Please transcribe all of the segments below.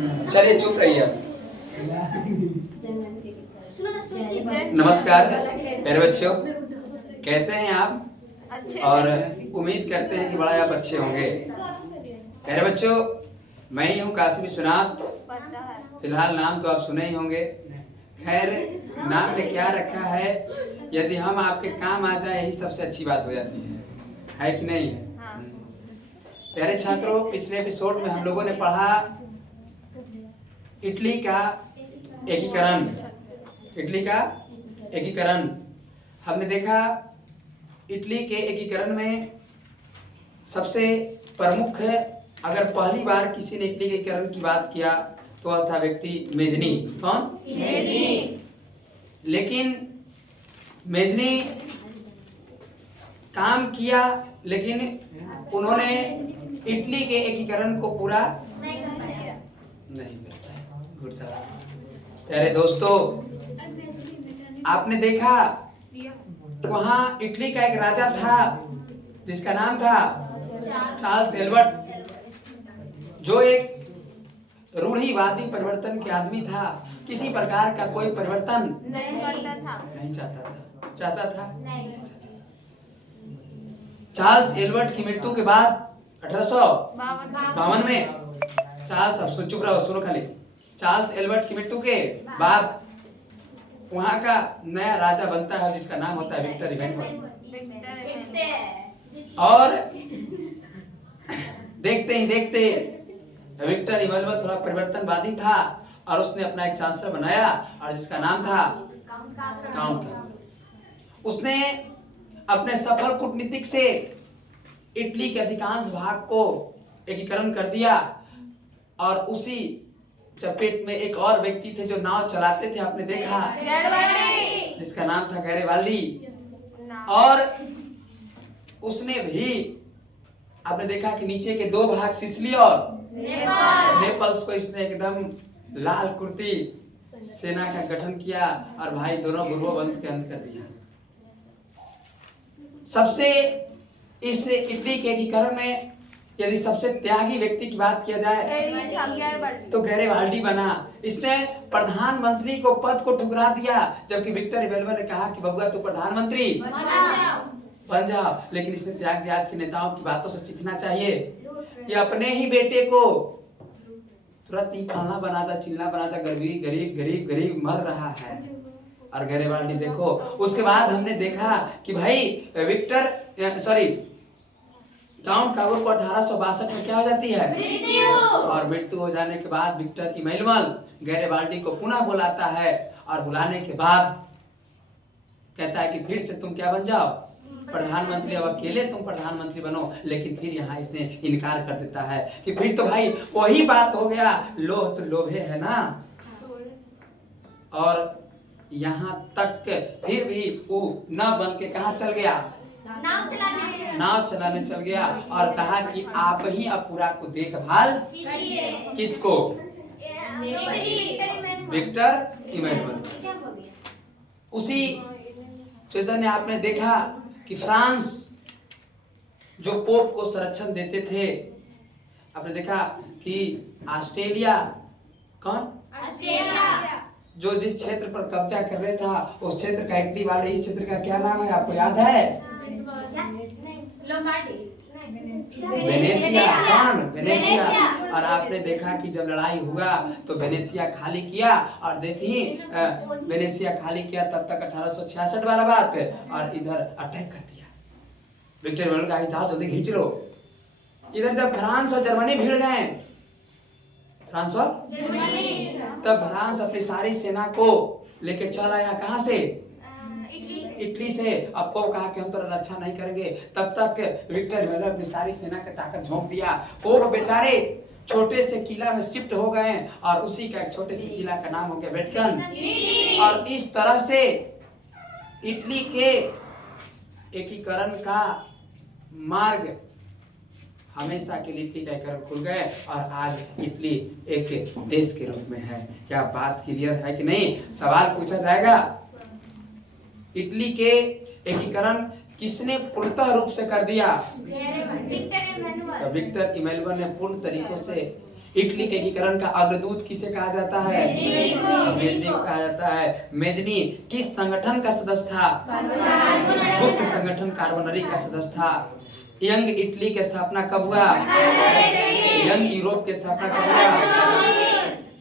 चलिए चुप रहिए। नमस्कार प्यारे बच्चों, कैसे हैं आप? और उम्मीद करते हैं कि बड़ा आप अच्छे होंगे। प्यारे बच्चों, मैं ही हूँ काशी विश्वनाथ। फिलहाल नाम तो आप सुने ही होंगे। खैर, नाम ने क्या रखा है, यदि हम आपके काम आ जाए यही सबसे अच्छी बात हो जाती है कि नहीं? प्यारे छात्रों, पिछले एपिसोड में हम लोगों ने पढ़ा इटली का एकीकरण। इटली का एकीकरण हमने देखा। इटली के एकीकरण में सबसे प्रमुख है, अगर पहली बार किसी ने इटली के एकीकरण की बात किया तो वह था व्यक्ति मेजनी। कौन? मेजनी। लेकिन मेजनी काम किया, लेकिन उन्होंने इटली के एकीकरण को पूरा नहीं कर पाए। गुड शाबाश। प्यारे दोस्तों, आपने देखा वहां इटली का एक राजा था जिसका नाम था चार्ल्स एल्बर्ट, जो एक रूढ़िवादी परिवर्तन के आदमी था। किसी प्रकार का कोई परिवर्तन नहीं चाहता था। चार्ल्स एल्बर्ट की मृत्यु के बाद 1852 में चुप रहो, सुनो खाली। चार्ल्स एल्बर्ट की मृत्यु के बाद वहां का नया राजा बनता है जिसका नाम होता है विक्टर इमैनुअल। और देखते ही देखते विक्टर इमैनुअल थोड़ा परिवर्तनवादी था और उसने अपना एक चांसलर बनाया और जिसका नाम था काउंट काबर। उसने अपने सफल कूटनीतिक से इटली के अधिकांश भाग को एकीकरण कर दिया और उसी चपेट में एक और व्यक्ति थे जो नाव चलाते थे, आपने देखा, जिसका नाम था गैरिबाल्डी। और उसने भी आपने देखा कि नीचे के दो भाग सिसिली और नेपल्स को इसने एकदम लाल कुर्ती सेना का गठन किया और भाई दोनों बुर्बो वंश के अंत कर दिया। सबसे इस इटली के एकीकरण में यदि सबसे त्यागी व्यक्ति की बात किया जाए तो गैरिबाल्डी बना। इसने प्रधानमंत्री को पद को ठुकरा दिया, जबकि विक्टर इमैनुअल ने कहा कि बबुआ तू प्रधानमंत्री बन जाओ। लेकिन इसने त्याग दिया। आज के नेताओं की बातों से सीखना चाहिए कि अपने ही बेटे को तुरंत ही खाना बनाता, चिल्ला बनाता, गरीब गरीब गरीब गरीब मर रहा है। और गैरिबाल्डी देखो, उसके बाद हमने देखा कि भाई काउंट काबर को 1862 में क्या हो जाती है? मृत्यु। और मृत्यु हो जाने के बाद विक्टर इमैनुअल गैरिबाल्डी को पुनः बुलाता है और बुलाने के बाद कहता है कि फिर से तुम क्या बन जाओ? प्रधानमंत्री। अब अकेले तुम प्रधानमंत्री बनो। लेकिन फिर यहाँ इसने इनकार कर देता है कि फिर तो भाई वही बात हो गया, लोभ तो लोभे है ना। और यहाँ तक फिर भी वो न बन के कहाँ चल गया? नाव चलाने चल गया और कहा कि आप ही अब पूरा को देखभाल किसको? Victor Emmanuel. उसी सीजन में आपने देखा कि फ्रांस जो पोप को संरक्षण देते थे, आपने देखा कि ऑस्ट्रेलिया, कौन? जो जिस क्षेत्र पर कब्जा कर रहा था उस क्षेत्र का इटली वाले, इस क्षेत्र का क्या नाम है आपको याद है? वेनेसिया। कौन? वेनेसिया। और आपने देखा कि जब लड़ाई हुआ तो वेनेसिया खाली किया और जैसे ही वेनेसिया खाली किया तब तक 1866 वाला बात, और इधर अटैक कर दिया। विक्टर इमैनुअल कहा जाओ जल्दी खींच लो। इधर जब फ्रांस और जर्मनी भिड़ गए, फ्रांस और तब फ्रांस अपनी सारी सेना को लेके चल आया। कहां से? इटली से। अब पोप कहा कि हम तो रक्षा नहीं करेंगे। तब तक विक्टर इमैनुअल अपनी सारी सेना की ताकत झोंक दिया। पोप बेचारे छोटे से किला में शिफ्ट हो गए और उसी का एक छोटे से किला का नाम हो गया वेटिकन। और इस तरह से इटली के एकीकरण का मार्ग हमेशा के लिए इटली का एकीकरण खुल गए और आज इटली एक देश के रूप में है। क्या बात क्लियर है कि नहीं? सवाल पूछा जाएगा, इटली के एकीकरण किसने पूर्णतः रूप से कर दिया? विक्टर इमैनुअल ने पूर्ण तरीकों से इटली के एकीकरण का अग्रदूत किसे कहा जाता है? मेजनी को कहा जाता है। मेजनी किस संगठन का सदस्य था? गुप्त संगठन कार्बोनरी का सदस्य था। यंग इटली की स्थापना कब हुआ? यंग यूरोप की स्थापना कब हुआ?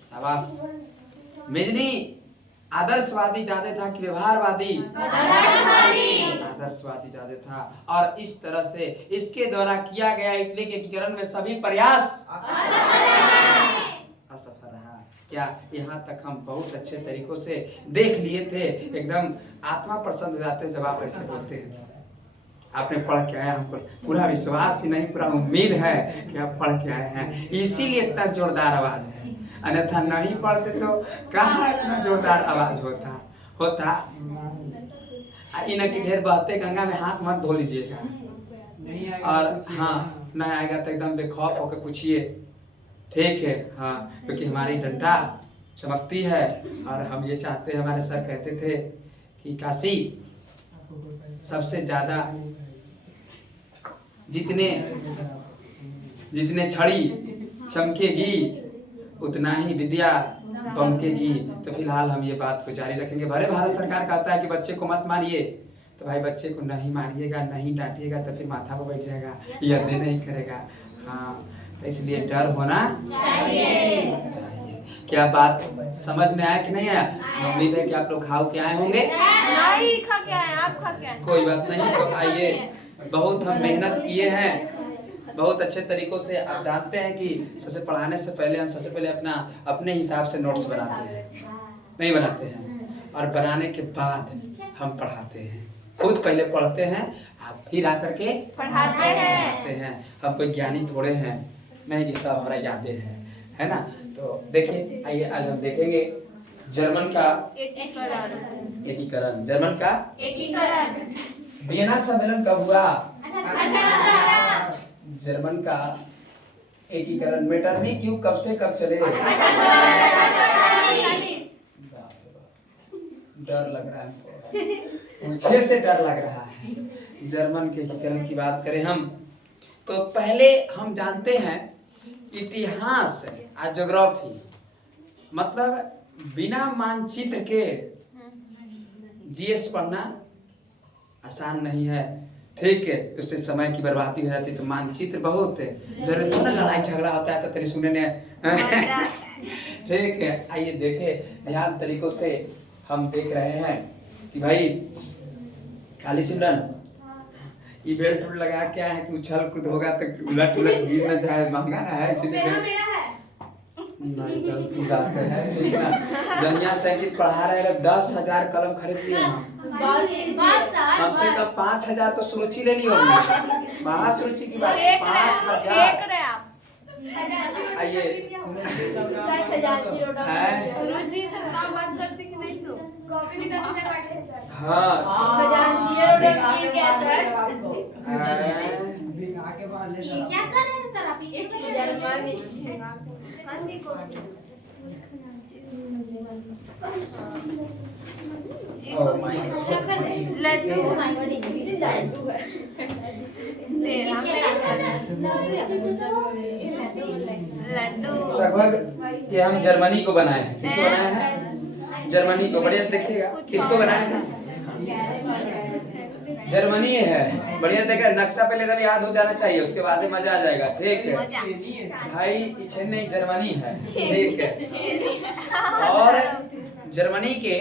शाबाश। मेजनी आदर्शवादी ज्यादा था कि व्यवहारवादी? आदर्शवादी ज्यादा था। और इस तरह से इसके द्वारा किया गया इटली के एकीकरण में सभी प्रयास असफल रहा। क्या यहाँ तक हम बहुत अच्छे तरीकों से देख लिए थे? एकदम आत्मा प्रसन्न हो जाते जब आप ऐसे बोलते हैं। आपने पढ़ के आया, हमको पूरा विश्वास ही नहीं, पूरा उम्मीद है कि आप पढ़ के आए हैं, इसीलिए इतना जोरदार आवाज है। अन्यथा नहीं पढ़ते तो कहाँ इतना जोरदार आवाज होता। इनकी ढेर बहते गंगा में हाथ मत धो लीजिएगा। और हाँ, नहीं आएगा तो एकदम बेखौफ होकर पूछिए, ठीक है? हाँ, क्योंकि हमारी डंडा चमकती है और हम ये चाहते हैं। हमारे सर कहते थे कि काशी सबसे ज्यादा जितने छड़ी चमकेगी उतना ही विद्या बमकेगी। तो फिलहाल हम ये बात को जारी रखेंगे। भले भारत सरकार कहता है कि बच्चे को मत मारिए, तो भाई बच्चे को नहीं मारिएगा, नहीं डांटिएगा तो फिर माथा पर बैठ जाएगा, यदि नहीं करेगा। हाँ, तो इसलिए डर होना चाहिए। क्या बात समझ में आया कि नहीं आया? उम्मीद है कि आप लोग खाओ के आए होंगे। नहीं खा के आए, आप खा के आए। कोई बात नहीं, तो आइए, बहुत हम मेहनत किए हैं, बहुत अच्छे तरीकों से। आप जानते हैं कि सबसे पढ़ाने से पहले हम सबसे पहले अपने हिसाब से नोट्स बनाते हैं, नहीं बनाते हैं, और बनाने के बाद हम पढ़ाते हैं। खुद पहले पढ़ते हैं, आप फिर आकर के पढ़ाते हैं। हम कोई ज्ञानी थोड़े हैं, नहीं कि सब हमारा यादें हैं, है ना? तो देखिए, आइए आज हम देखेंगे जर्मन का एकीकरण। जर्मन का एकीकरण। वियना सम्मेलन कब हुआ? जर्मन का एकीकरण। मेटरनी क्यूब कब से कब चले? डर लग रहा है, मुझे से डर लग रहा है। जर्मन के एकीकरण की बात करें हम, तो पहले हम जानते हैं इतिहास और ज्योग्राफी, मतलब बिना मानचित्र के जीएस पढ़ना आसान नहीं है, ठीक है? उससे समय की बर्बादी हो जाती है। तो मानचित्र बहुत है जरूरत है ना, लड़ाई झगड़ा होता है तो तेरे सुनने ने ठीक है। आइए देखे ध्यान तरीकों से हम देख रहे हैं कि भाई खाली सिमरन ये बेल्ट उल्ट लगा के आए हैं कि उछल कूद होगा तो उलट गिर न जाए, महंगा ना है, इसलिए नहीं गलती बात है, ठीक ना? जहिया संगीत पढ़ा रहे हैं 10,000 कलम खरीद लिए हम, कम से कम 5,000 तो सुरुचि लेनी होगी। महासुरुचि की बात 5,000। आइए क्या कर रहे हैं सर आप? लगभग ये हम जर्मनी को बनाए हैं। किसको बनाया है? जर्मनी को। बढ़िया देखिएगा किसको बनाया है? जर्मनी है। बढ़िया देखा, नक्शा पहले तो याद हो जाना चाहिए, उसके बाद मजा आ जाएगा, ठीक है भाई? इसे नहीं, जर्मनी है, ठीक है। और जर्मनी के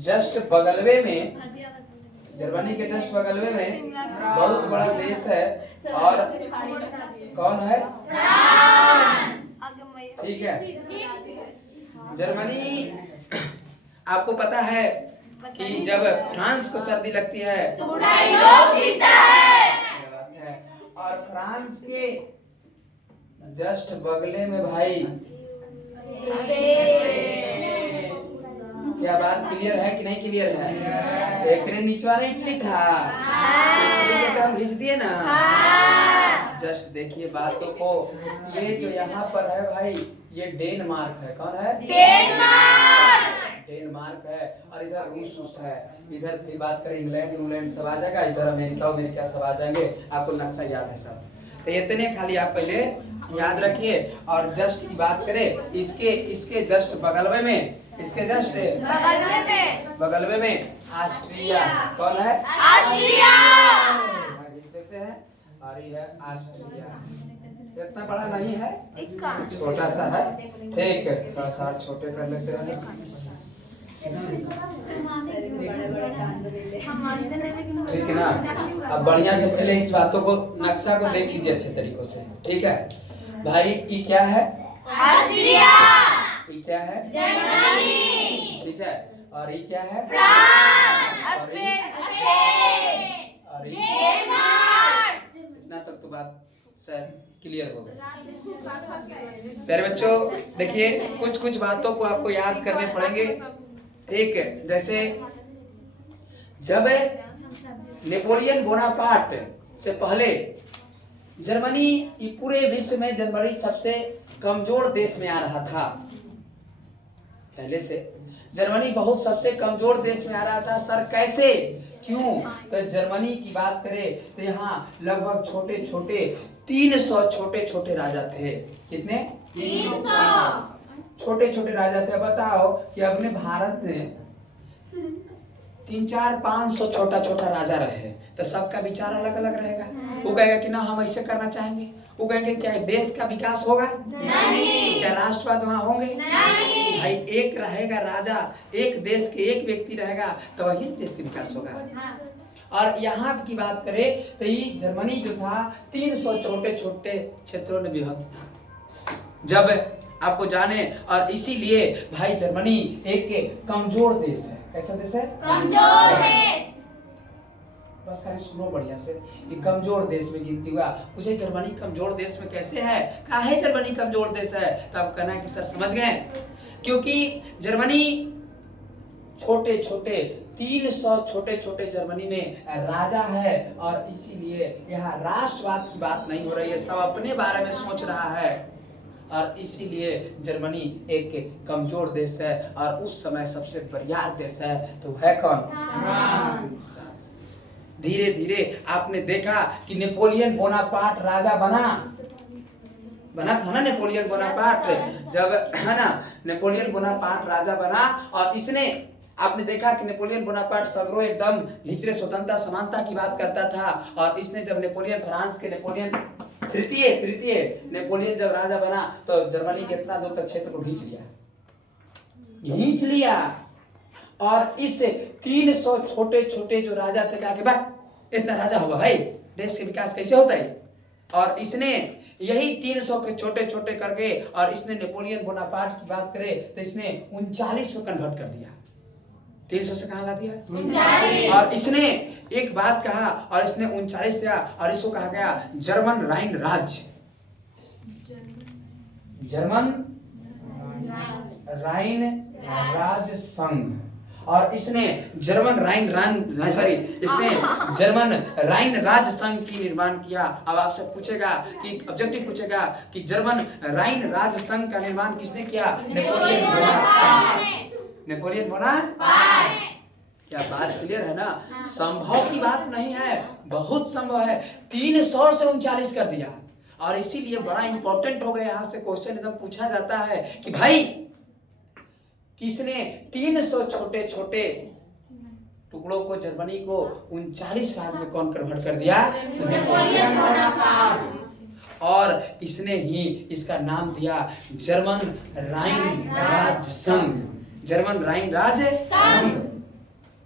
जस्ट बगलवे में बहुत बड़ा देश है, और कौन है? ठीक है। जर्मनी, आपको पता है कि जब फ्रांस को सर्दी लगती है तो और फ्रांस के जस्ट बगले में भाई, क्या बात क्लियर है कि नहीं क्लियर है? देखने नीचे इटली था, इटली के तो हम खींच दिए ना। जस्ट देखिए बातों को, ये जो यहाँ पर है भाई, ये डेनमार्क है। कौन है? डेनमार्क है। और इधर रूस है। इधर फिर बात करें इंग्लैंड सब आ जाएगा, इधर अमेरिका सब आ जाएंगे। आपको नक्शा याद है सब। तो इतने खाली आप पहले याद रखिए। और जस्ट की बात करें, इसके जस्ट बगल में, इसके जस्ट बगल में ऑस्ट्रिया। कौन है? ऑस्ट्रिया। देखते हैं, और ये है ऑस्ट्रिया। इतना बड़ा नहीं है, इक्का छोटा सा है। ठीक है, थोड़ा सा छोटे कर लेते हैं। ठीक है ना। अब बढ़िया से पहले इस बातों को, नक्शा को देख लीजिए अच्छे तरीकों से। ठीक है भाई, ये क्या है? ऑस्ट्रिया। ये क्या है? जर्मनी। ठीक है, और ये क्या है? फ्रांस। और ये स्पेन। डेनमार्क। इतना तक तो बात सर क्लियर हो गई। प्यारे बच्चों देखिए, कुछ बातों को आपको याद करने पड़ेंगे। ठीक है, जैसे जब नेपोलियन बोनापार्ट से पहले जर्मनी पूरे विश्व में जनवरी सबसे कमजोर देश में आ रहा था। पहले से जर्मनी बहुत सबसे कमजोर देश में आ रहा था। सर कैसे, क्यों? तो जर्मनी की बात करें तो यहाँ लगभग छोटे छोटे 300 छोटे छोटे राजा थे। कितने? 300 छोटे छोटे राजा थे। बताओ कि अपने भारत में 300-400-500 छोटा छोटा राजा रहे तो सबका विचार अलग अलग रहेगा। वो कहेगा कि ना हम ऐसे करना चाहेंगे, वो कहेंगे क्या देश का विकास होगा? नहीं। क्या राष्ट्रवाद वहाँ होंगे? नहीं। भाई एक रहेगा राजा, एक देश के एक व्यक्ति रहेगा तो वही देश का विकास होगा। और यहाँ की बात करें तो ये जर्मनी जो था 300 छोटे छोटे क्षेत्रों में विभक्त था। जब आपको जाने, और इसीलिए भाई जर्मनी एक कमजोर देश है। कैसा देश है? कमजोर देश। बस खाली सुनो बढ़िया से, कि कमजोर देश में गिनती हुआ। पूछे जर्मनी कमजोर देश में कैसे है? कहा है जर्मनी कमजोर देश है? तो आप कहना है कि सर समझ गए, क्योंकि जर्मनी छोटे छोटे 300 छोटे छोटे जर्मनी में राजा है, और इसीलिए यहाँ राष्ट्रवाद की बात नहीं हो रही है, सब अपने बारे में सोच रहा है। और इसीलिए जर्मनी एक कमजोर देश है, और उस समय सबसे बरियार देश है तो है कौन? धीरे धीरे आपने देखा कि नेपोलियन बोनापार्ट राजा बना था ना। नेपोलियन बोनापार्ट जब है ना, नेपोलियन बोनापार्ट राजा बना, और इसने आपने देखा कि नेपोलियन बोनापार्ट सगरों एकदम हिजरे स्वतंत्रता समानता की बात करता था। और इसने जब नेपोलियन फ्रांस के नेपोलियन तृतीय नेपोलियन जब राजा बना तो जर्मनी के इतना दूर तक क्षेत्र को खींच लिया। और इस 300 छोटे छोटे जो राजा थे, कहा कि भाई इतना राजा हुआ भाई, देश के विकास कैसे होता है? और इसने यही 300 के छोटे छोटे करके, और इसने नेपोलियन बोनापार्ट की बात करें तो इसने 39 में कन्वर्ट कर दिया। 300 से कहाँ ला दिया? 39। और इसने एक बात कहा, और इसने 39 दिया, और इसको कहा गया जर्मन राइन राज्य। जर्मन राइन राज्य संघ। और इसने जर्मन राइन राज्य संघ की निर्माण किया। अब आपसे पूछेगा कि ऑब्जेक्टिव पूछेगा कि जर्मन राइन राज्य संघ का निर्माण किसने किया? Napoleon Bonaparte. क्या बात क्लियर है ना? संभव की बात नहीं है, बहुत संभव है। 300 से 39 कर दिया। और इसीलिए बड़ा इंपॉर्टेंट हो गया, यहाँ से क्वेश्चन एकदम पूछा जाता है कि भाई किसने 300 छोटे छोटे टुकड़ों को, जर्मनी को 39 राज्य में कौन कन्वर्ट कर दिया? तो नेपोलियन बोनापार्ट। और इसने ही इसका नाम दिया जर्मन राइन राज्य संघ। जर्मन राइन राज्य संघ।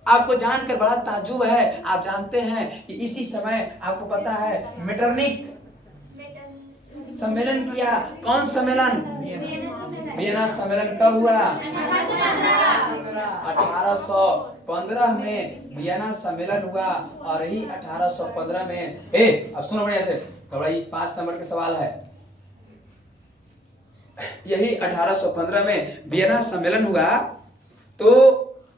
आपको जानकर बड़ा ताज्जुब है। आप जानते हैं कि इसी समय आपको पता है मेटरनिक सम्मेलन किया। कौन सम्मेलन? वियना सम्मेलन कब हुआ? 1815 में वियना सम्मेलन हुआ। और यही 1815 में अब सुनो बढ़िया से, थोड़ा 5 नंबर का सवाल है। यही 1815 में वियना सम्मेलन हुआ तो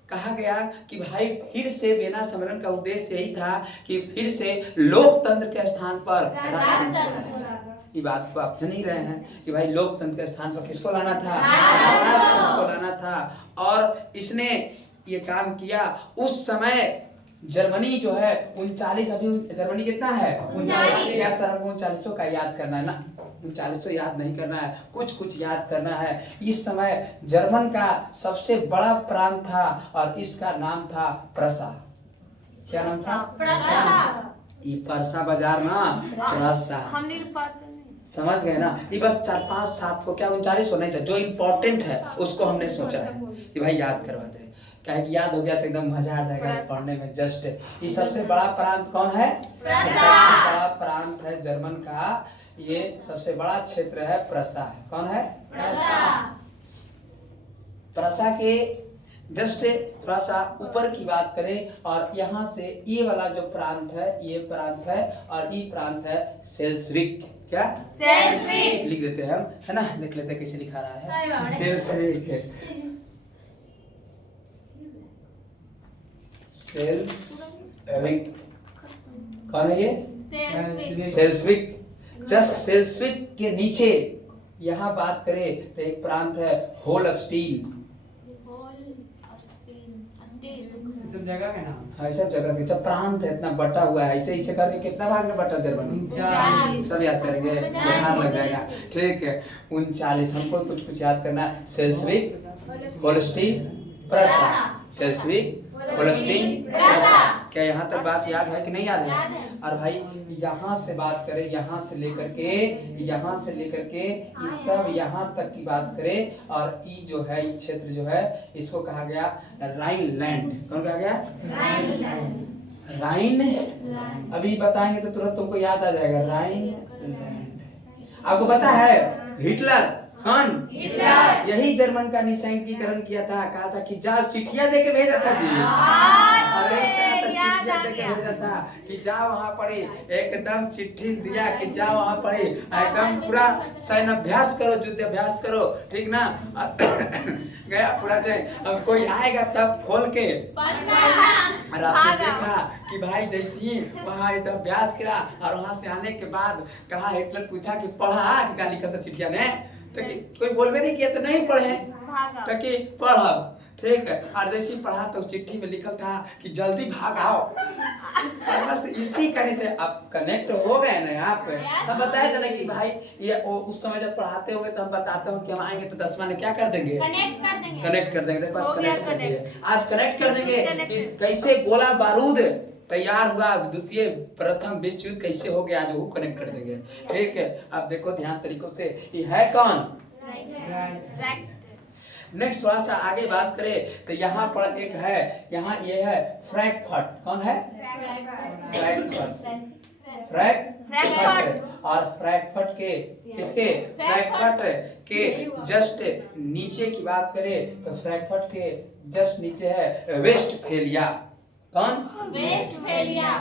कहा गया कि भाई फिर से वियना सम्मेलन का उद्देश्य यही था कि फिर से लोकतंत्र के स्थान पर राष्ट्रतंत्र। ये बात को आप जान ही रहे हैं कि भाई लोकतंत्र के स्थान पर किसको लाना था? राष्ट्रतंत्र को लाना था। और इसने ये काम किया। उस समय जर्मनी जो है 39, अभी जर्मनी कितना है? 39। 39 का याद करना है ना, 3900 याद नहीं करना है, कुछ कुछ याद करना है। इस समय जर्मन का सबसे बड़ा प्रांत था और इसका नाम था प्रसा। क्या नाम था? प्रसा। ये परसा बाजार ना, प्रसा। समझ गए ना? ये बस 4 5 7 को क्या 3900 नहीं सर, जो इम्पोर्टेंट है उसको हमने सोचा है कि भाई याद करवा दे। क्या है कि याद हो गया तो एकदम मजा आ जाएगा पढ़ने में। जस्ट ये सबसे बड़ा प्रांत कौन है? सबसे बड़ा प्रांत है जर्मन का, ये सबसे बड़ा क्षेत्र है प्रसा है। कौन है? प्रसा के जस्ट थोड़ा सा ऊपर की बात करें और यहाँ से ये वाला जो प्रांत है, ये प्रांत है और ये प्रांत है सेल्सविक। क्या? सेल्सविक लिख देते हैं हम, है ना? देख लेते हैं कैसे लिखा रहा है। सेल्सविक, सेल्सविक कौन है ये? सेल्सविक। जस्ट सेल्सविक के नीचे यहाँ बात करें तो एक प्रांत है होलस्टीन। सब जगह के नाम हाँ, सब जगह के, सब प्रांत है, इतना बटा हुआ है। ऐसे ऐसे करके कितना भाग में बटा जर्मनी? सब याद करेंगे, बुखार लग जाएगा। ठीक है, 39 हमको कुछ कुछ याद करना है। Schleswig, Holstein, प्रसा। Schleswig, Holstein, प्रसा। क्या यहाँ तक बात याद है कि नहीं याद है? और भाई यहाँ से बात करें, यहाँ से लेकर के ये सब यहाँ तक की बात करें और ये जो है ये क्षेत्र जो है इसको कहा गया राइनलैंड। कौन कहा गया? राइन। अभी बताएंगे तो तुरंत तुमको याद आ जाएगा राइनलैंड। आपको पता है हिटलर कौन? हिटलर यही जर्मन का निशंकीकरण किया था, कहा था कि जाओ चिट्ठियां देके भेजा था जी। अरे चिट्ठियां देके भेजा था कि जाओ वहाँ पढ़े, एकदम चिट्ठी दिया कि जाओ वहाँ पढ़े, एकदम पूरा सैन्य अभ्यास करो, युद्ध अभ्यास करो, ठीक ना? गया पूरा जाए, अब कोई आएगा तब खोल के। और आपने देखा कि भाई जैसे ही वहाँ युद्ध अभ्यास किया और वहाँ से आने के बाद कहा, हिटलर पूछा कि पढ़ा कि क्या लिखा था चिट्ठिया ने? तो कि कोई बोलबे नहीं किया तो नहीं पढ़े, तो कि पढ़ब। ठीक है, और जैसे ही पढ़ा तो चिट्ठी में लिखल था कि जल्दी भाग आओ। बस इसी करने से आप कनेक्ट हो गए ना। आप हम बताए थे ना कि भाई ये उस समय जब पढ़ाते होंगे तो हम बताते हो कि हम आएंगे तो 10वां ने क्या कर देंगे? कनेक्ट कर देंगे। देखो आज कनेक्ट कर देंगे, आज कनेक्ट कर देंगे कि कैसे गोला बारूद तैयार हुआ, द्वितीय प्रथम विश्व युद्ध कैसे हो गया, आज वो कनेक्ट कर देंगे। ठीक है, अब देखो ध्यान तरीकों से, ये है कौन? नेक्स्ट थोड़ा सा आगे बात करें तो यहाँ पर एक है, यहाँ ये है फ्रैंकफर्ट। कौन है? फ्रैंकफर्ट। और फ्रैंकफर्ट के किसके? फ्रैंकफर्ट के जस्ट नीचे की बात करें तो फ्रैंकफर्ट के जस्ट नीचे है वेस्टफेलिया। कौन? वेस्टफेलिया।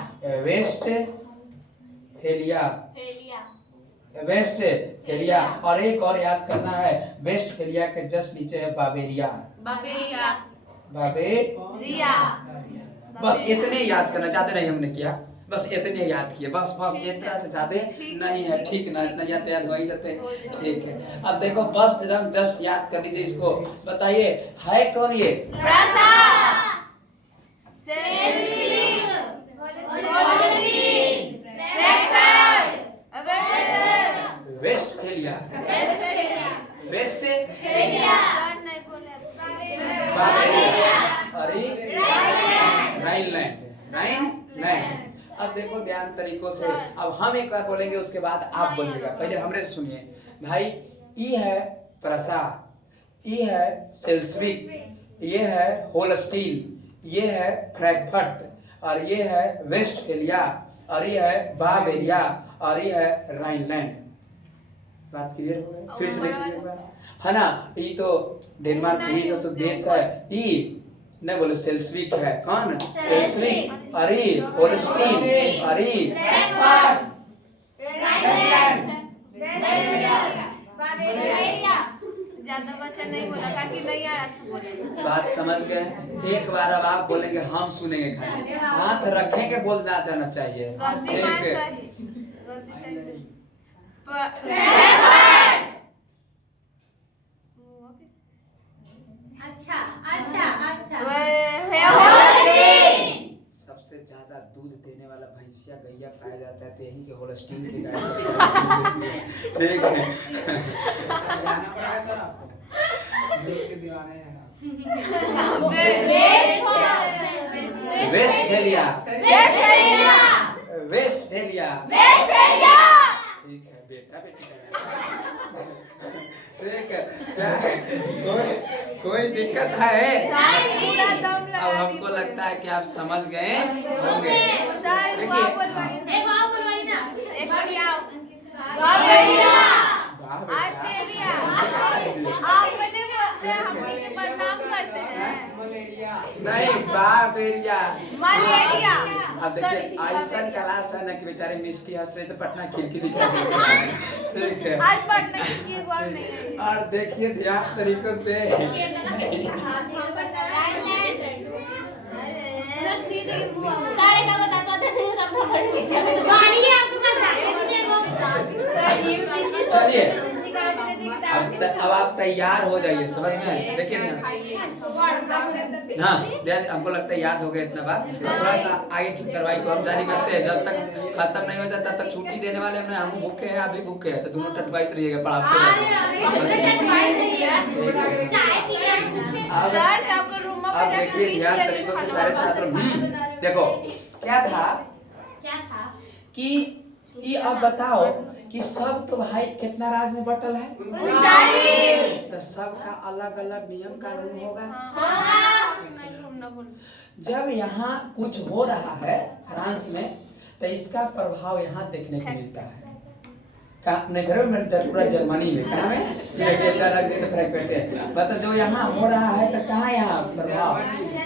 वेस्टफेलिया। और एक और याद करना है, वेस्टफेलिया के जस्ट नीचे है बावेरिया। बस इतने याद करना, ज्यादा नहीं हमने किया, बस इतने याद किए, बस इतना से ज्यादा नहीं है। ठीक ना? इतना याद हो ही जाते हैं। ठीक है, अब देखो बस जस्ट याद कर लीजिए इसको। बताइए है कौन ये? वेस्टफेलिया, वेस्टफेलिया, बावेरिया और राइनलैंड। अब देखो ध्यान तरीकों से, अब हम एक बार बोलेंगे उसके बाद आप बोलिएगा। पहले हमरे से सुनिए भाई। ये है प्रसा, ये है सेल्सविक, ये है होलस्टीन, ये है फ्रैंकफर्ट और ये है वेस्टफेलिया और ये है बावेरिया और ये है राइनलैंड। बात क्लियर हो गई? फिर से देख लीजिए, है ना? ये तो डेनमार्क ही जो तो देश है, ये नहीं बोले सेल्सविक है। कौन? सेल्सविक। और ये होलस्टीन और ये ज्यादा बच्चा नहीं बोला कि नहीं आ रहा था बोले। बात समझ गए? एक बार अब आप बोलेंगे, हम सुनेंगे, खाली हाथ रखेंगे, बोलना जाना चाहिए। ठीक है, सबसे ज्यादा दूध देने वाला भैंसिया गैया पाया जाता है तो यही के होलस्टीन के गाय सब ठीक है। जाना पड़ेगा सर आपको, देख के दीवाने हैं आप। वेस्टफेलिया ठीक है बेटा बेटी ठीक है क्या है? कोई दिक्कत है? अब हमको लगता है कि आप समझ गए होंगे। देखिए ऑस्ट्रेलिया आपने बोलते हैं हम के बदनाम करते हैं। मलेरिया नहीं बाबेरिया मलेरिया अब देखिए ऐसा क्लास है ना कि बेचारे मिष्टी हंस रहे तो पटना खिड़की दिखाई देती है ठीक है। आज पढ़ने की एक बार नहीं है। और देखिए ध्यान तरीकों से सारे का बताता थे गाड़ी है आपके पास चलिए अब आप तैयार हो जाइए, समझ गए? देखिए ध्यान से, हाँ ध्यान, हमको लगता है याद हो गया इतना बात। अब थोड़ा सा आगे की कार्रवाई को हम जारी करते हैं, जब तक खत्म नहीं हो जाता तब तक छुट्टी देने वाले हमने, हम भूखे हैं आप भी भूखे हैं, तो दोनों टटवाइत रहिएगा पढ़ाते अब देखिए ध्यान तरीकों से प्यारे छात्र। देखो क्या था कि ये अब बताओ कि सब तो भाई कितना राज्य में बटल है? तो सबका अलग अलग नियम कानून होगा। जब यहाँ कुछ हो रहा है फ्रांस में तो इसका प्रभाव यहाँ देखने को मिलता है। अपने घर में पूरा जर्मनी में कहाँ में मतलब जो यहाँ हो रहा है तो कहाँ यहाँ प्रभाव?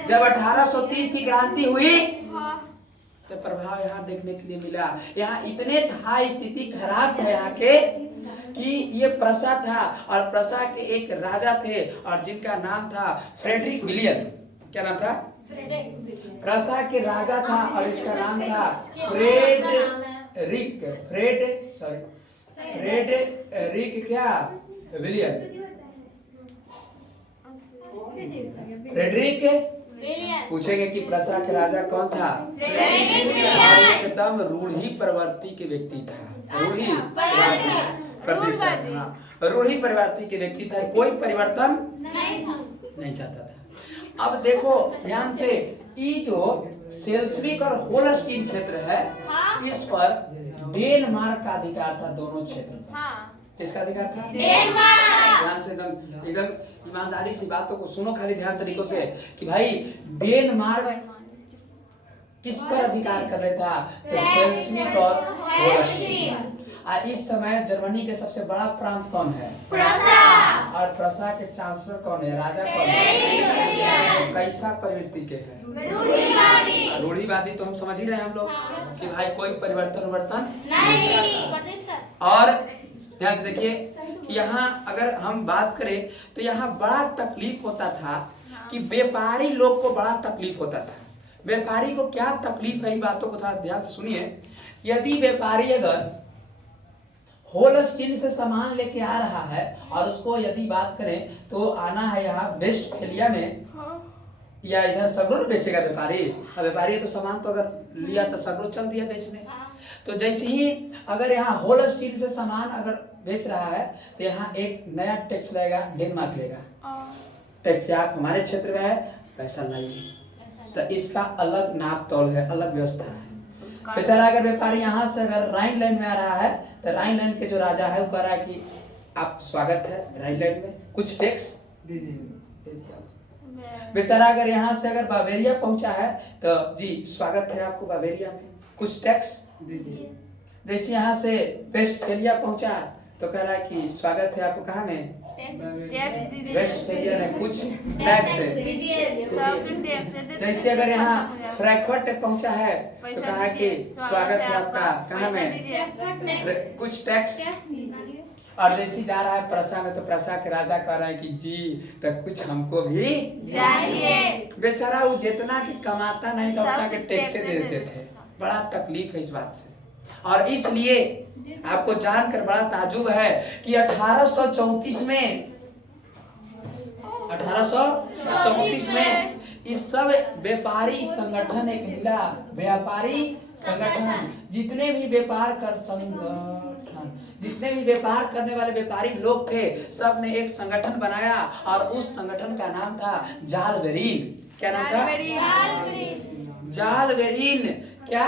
जब 1830 की क्रांति हुई तो प्रभाव यहाँ देखने के लिए मिला। यहाँ इतने था, स्थिति खराब था यहाँ के कि ये प्रसा था और प्रसा के एक राजा थे और जिनका नाम था फ्रेडरिक विलियम। क्या नाम था? प्रसा के राजा था और इसका नाम था फ्रेडरिक क्या विलियम। फ्रेडरिक पूछेंगे कि प्रसा के राजा कौन था? एकदम रूढ़ी प्रवृत्ति के व्यक्ति था। रूढ़ी प्रवृत्ति के व्यक्ति था, कोई परिवर्तन नहीं चाहता था। अब देखो ध्यान से, ये जो सेल्सविक और होलस्टीन क्षेत्र है इस पर डेनमार्क का अधिकार था, दोनों क्षेत्र पर। किसका अधिकार था? ध्यान से एकदम ईमानदारी से बातों को सुनो, खाली ध्यान तरीकों से कि भाई डेनमार्क किस पर अधिकार कर रहा था? सेल्सविक और होलस्टीन। इस समय जर्मनी के सबसे बड़ा प्रांत कौन है? और प्रसा के चांसलर कौन है? राजा कौन है? कैसा प्रवृत्ति के हैं? रूढ़िवादी। तो हम समझ ही रहे हैं हम लोग कि भाई कोई परिवर्तन नहीं। और ध्यान से देखिए कि यहाँ अगर हम बात करें तो यहाँ बड़ा तकलीफ होता था कि व्यापारी लोग को बड़ा तकलीफ होता था। व्यापारी को क्या तकलीफ है, बातों को थोड़ा ध्यान से सुनिए। यदि व्यापारी अगर होलस्टीन से सामान लेके आ रहा है और उसको यदि बात करें तो आना है यहाँ वेस्टफेलिया में या इधर सगरो बेचेगा व्यापारी। व्यापारी तो सामान तो अगर लिया तो सगरो चल दिया बेचने। तो जैसे ही अगर यहाँ होलस्टीन से सामान अगर बेच रहा है तो यहाँ एक नया टैक्स लगेगा, डेनमार्क लेगा टैक्स। आप हमारे क्षेत्र में है पैसा नहीं, तो इसका अलग नाप तौल है, अलग व्यवस्था है। बेचारा अगर व्यापारी यहाँ से अगर राइनलैंड में आ रहा है तो राइनलैंड के जो राजा है वो कह रहा है कि आप स्वागत है राइनलैंड में, कुछ टैक्स दीजिए। बेचारा अगर यहाँ से अगर बावेरिया पहुंचा है तो जी स्वागत है आपको बावेरिया में, कुछ टैक्स दीजिए। जैसे यहाँ से वेस्टफेलिया पहुंचा तो कह रहा है कि स्वागत है आपको कहाँ में? वेस्टफेलिया में, कुछ टैक्स दीजिए। जैसे अगर यहाँ फ्रैंकफर्ट पहुंचा है तो कहा कि स्वागत है आपका कहाँ में? कुछ टैक्स। और जैसे जा रहा है प्रसा में तो प्रसा के राजा कह रहा है कि जी तो कुछ हमको भी चाहिए। बेचारा वो जितना कि कमाता नहीं था उतना के टैक्स दे देते थे। बड़ा तकलीफ है इस बात से। और इसलिए आपको जानकर बड़ा ताजुब है कि 1834 में इस सब व्यापारी संगठन एक मिला, व्यापारी संगठन, जितने भी व्यापार करने वाले व्यापारी लोग थे, सब ने एक संगठन बनाया और उस संगठन का नाम था जालवेरीन। क्या नाम था? जालवेरीन। क्या?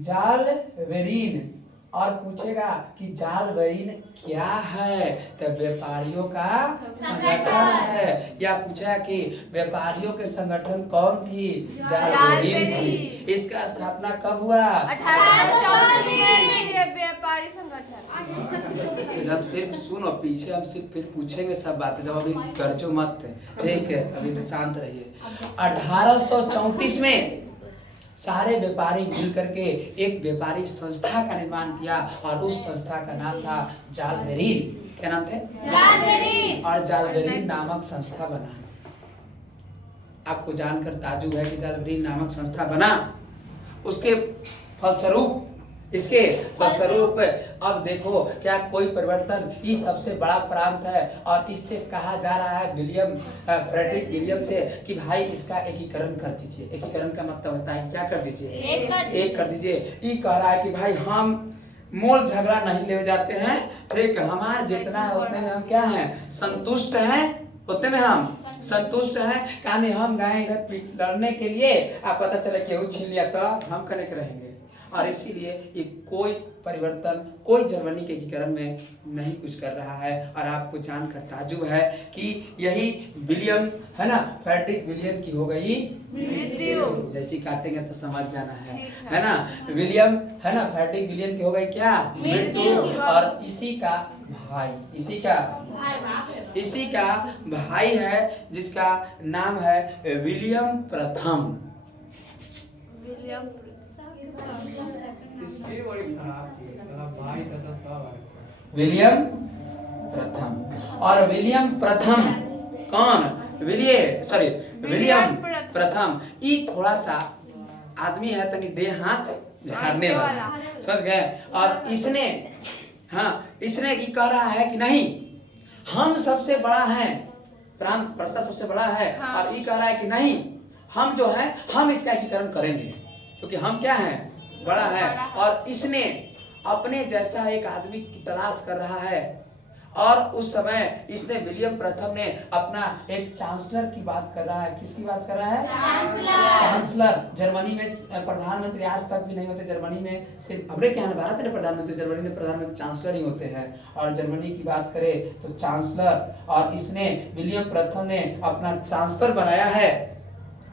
जालवेरीन। और पूछेगा कि जालवेरीन क्या है, तो व्यापारियों का संगठन है। या पूछा कि व्यापारियों के संगठन कौन थी? जालवेरीन थी। इसका स्थापना कब हुआ? 1834 में व्यापारी संगठन। जब सिर्फ सुनो, पीछे हम सिर्फ फिर पूछेंगे सब बातें, जब अभी गर्जो मत, ठीक है, अभी शांत रहिए। 1834 में सारे व्यापारी मिल करके एक व्यापारी संस्था का निर्माण किया और उस संस्था का नाम था जालवेरीन। क्या नाम थे? जालवेरीन। और जालवेरीन नामक संस्था बना। आपको जानकर ताजुब है कि जालवेरीन नामक संस्था बना। उसके फलस्वरूप अब देखो क्या कोई परिवर्तन, ये सबसे बड़ा प्रांत है और इससे कहा जा रहा है फ्रेडरिक विलियम से कि भाई इसका एकीकरण कर दीजिए। एकीकरण का मतलब होता है क्या कर दीजिए? एक कर दीजिए। ये कह रहा है कि भाई हम मोल झगड़ा नहीं ले जाते हैं, ठीक है, हमारे जितना है उतने में हम क्या हैं? संतुष्ट हैं, उतने में हम संतुष्ट हैं। कहानी हम गए इधर लड़ने के लिए, आप पता चले केहू छीन लिया तो हम कने के रहेंगे। और इसीलिए ये कोई परिवर्तन, कोई जर्मनी के एकीकरण में नहीं कुछ कर रहा है। और आपको जानकर ताजुब है कि यही विलियम है ना, फ्रेडरिक विलियम की हो गई मृत्यु। जैसी काटेंगे तो समझ जाना है ना। विलियम है ना, फ्रेडरिक विलियम की हो गई क्या? मृत्यु। और इसी का भाई है जिसका नाम है विलियम प्रथम। विलियम प्रथम। और विलियम प्रथम कौन? विलियम प्रथम। ये थोड़ा सा आदमी है, तनी देह हाथ झाड़ने वाला, समझ गए। और इसने ये कह रहा है कि नहीं, हम सबसे बड़ा है, प्रांत प्रसा सबसे बड़ा है। और ये कह रहा है कि नहीं, हम जो है हम इसका एकीकरण करेंगे क्योंकि हम क्या है? बड़ा है। और इसने अपने जैसा एक आदमी की तलाश कर रहा है। और उस समय इसने विलियम प्रथम ने अपना एक चांसलर की बात कर रहा है। किसकी बात कर रहा है? चांसलर। जर्मनी में प्रधानमंत्री आज तक भी नहीं होते। जर्मनी में सिर्फ हमरे क्या है, भारत में प्रधानमंत्री, जर्मनी में प्रधानमंत्री चांसलर ही होते हैं। और जर्मनी की बात करें तो चांसलर। और इसने विलियम प्रथम ने अपना चांसलर बनाया है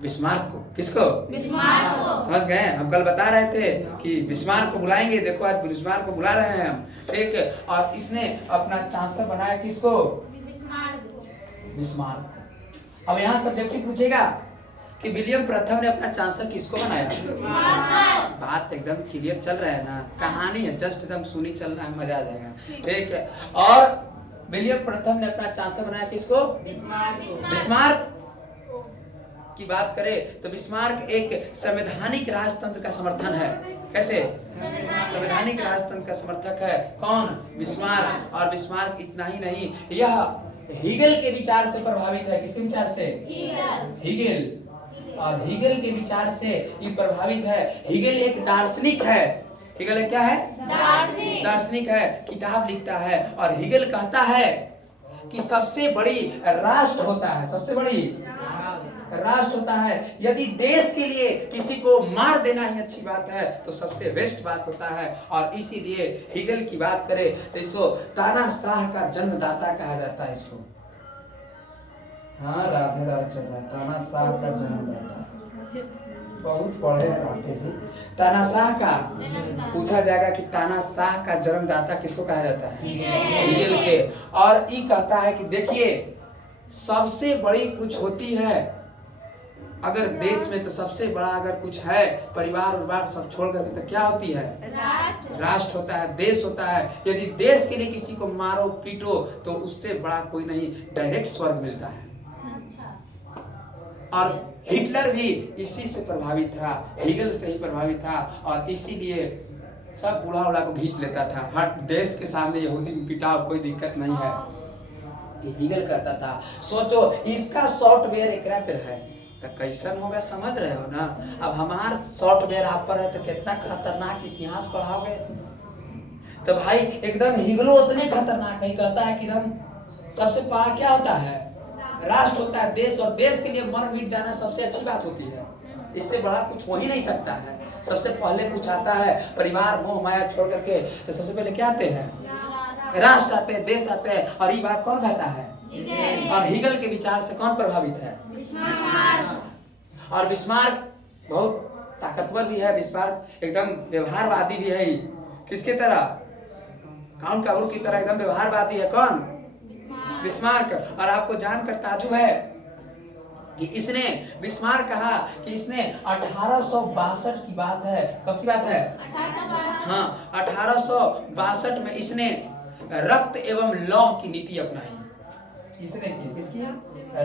बिस्मार्क को। किसको? बिस्मार्क को। समझ गए? हम कल बता रहे थे कि बिस्मार्क को बुलाएंगे, देखो आज बिस्मार्क को बुला रहे हैं हम, ठीक है। और इसने अपना चांसलर बनाया किसको? बिस्मार्क को। अब यहाँ सब्जेक्टिव पूछेगा कि विलियम प्रथम ने अपना चांसलर किसको बनाया? बात एकदम क्लियर चल रहा है ना, कहानी है जस्ट एकदम सुनी चल रहा है, मजा आ जाएगा, ठीक है। और विलियम प्रथम ने अपना चांसलर बनाया किसको? बिस्मार्क की बात करें तो बिस्मार्क एक संवैधानिक राजतंत्र का समर्थन है। कैसे? संवैधानिक राजतंत्र का समर्थक है। कौन? बिस्मार्क। और बिस्मार्क इतना ही नहीं, यह हीगल के विचार से प्रभावित है। किसके विचार से? हीगल। और हीगल के विचार से ये प्रभावित है। हीगल एक दार्शनिक है। हीगल क्या है? दार्शनिक है, किताब लिखता है। और हीगल कहता है कि सबसे बड़ी राष्ट्र होता है, सबसे बड़ी राष्ट्र होता है। यदि देश के लिए किसी को मार देना ही अच्छी बात है तो सबसे बेस्ट बात होता है। और इसीलिए हीगल की बात करें तो इसको तानाशाह का जन्मदाता कहा जाता है। इसको राधे राधे चल रहा है, तानाशाह का जन्मदाता। बहुत पढ़े रहते थे। तानाशाह का पूछा जाएगा कि तानाशाह का जन्मदाता किसको कहा जाता है? हीगल के। और ये कहता है कि देखिए, सबसे बड़ी कुछ होती है अगर देश में, तो सबसे बड़ा अगर कुछ है, परिवार उरिवार सब छोड़ करके, तो क्या होती है? राष्ट्र होता है, देश होता है। यदि देश के लिए किसी को मारो पीटो तो उससे बड़ा कोई नहीं, डायरेक्ट स्वर्ग मिलता है। और हिटलर भी इसी से प्रभावित था, हीगल से ही प्रभावित था। और इसीलिए सब बूढ़ा उड़ा को खींच लेता था। हर देश के सामने यहूदी पिटाओ, कोई दिक्कत नहीं है। कि हीगल कहता था। सोचो इसका सॉफ्टवेयर एकरा पर है तो कैसन होगा, समझ रहे हो ना। अब हमार सॉफ्टवेयर आप पर है तो कितना खतरनाक इतिहास पढ़ाओगे। तो भाई एकदम हीगलो उतने खतरनाक है, कहता है कि एकदम सबसे बड़ा क्या होता है, राष्ट्र होता है, देश, और देश के लिए मर मिट जाना सबसे अच्छी बात होती है। इससे बड़ा कुछ हो ही नहीं सकता है। सबसे पहले कुछ आता है, परिवार मोह माया छोड़ करके तो सबसे पहले क्या आते हैं, राष्ट्र आते हैं, देश आते हैं। और ये बात कौन कहता है, और हीगल के विचार से कौन प्रभावित है, और बिस्मार्क बहुत ताकतवर भी है। बिस्मार्क एकदम व्यवहारवादी भी है। किसके तरह, काउंट काबूल की तरह एकदम व्यवहारवादी है। कौन, बिस्मार्क। और आपको जानकर ताजुब है कि इसने, बिस्मार्क कहा कि इसने 1862 की बात है, कब की बात है, हाँ 1862 में इसने रक्त एवं लौह की नीति अपनाई। इसने की, किसकी है,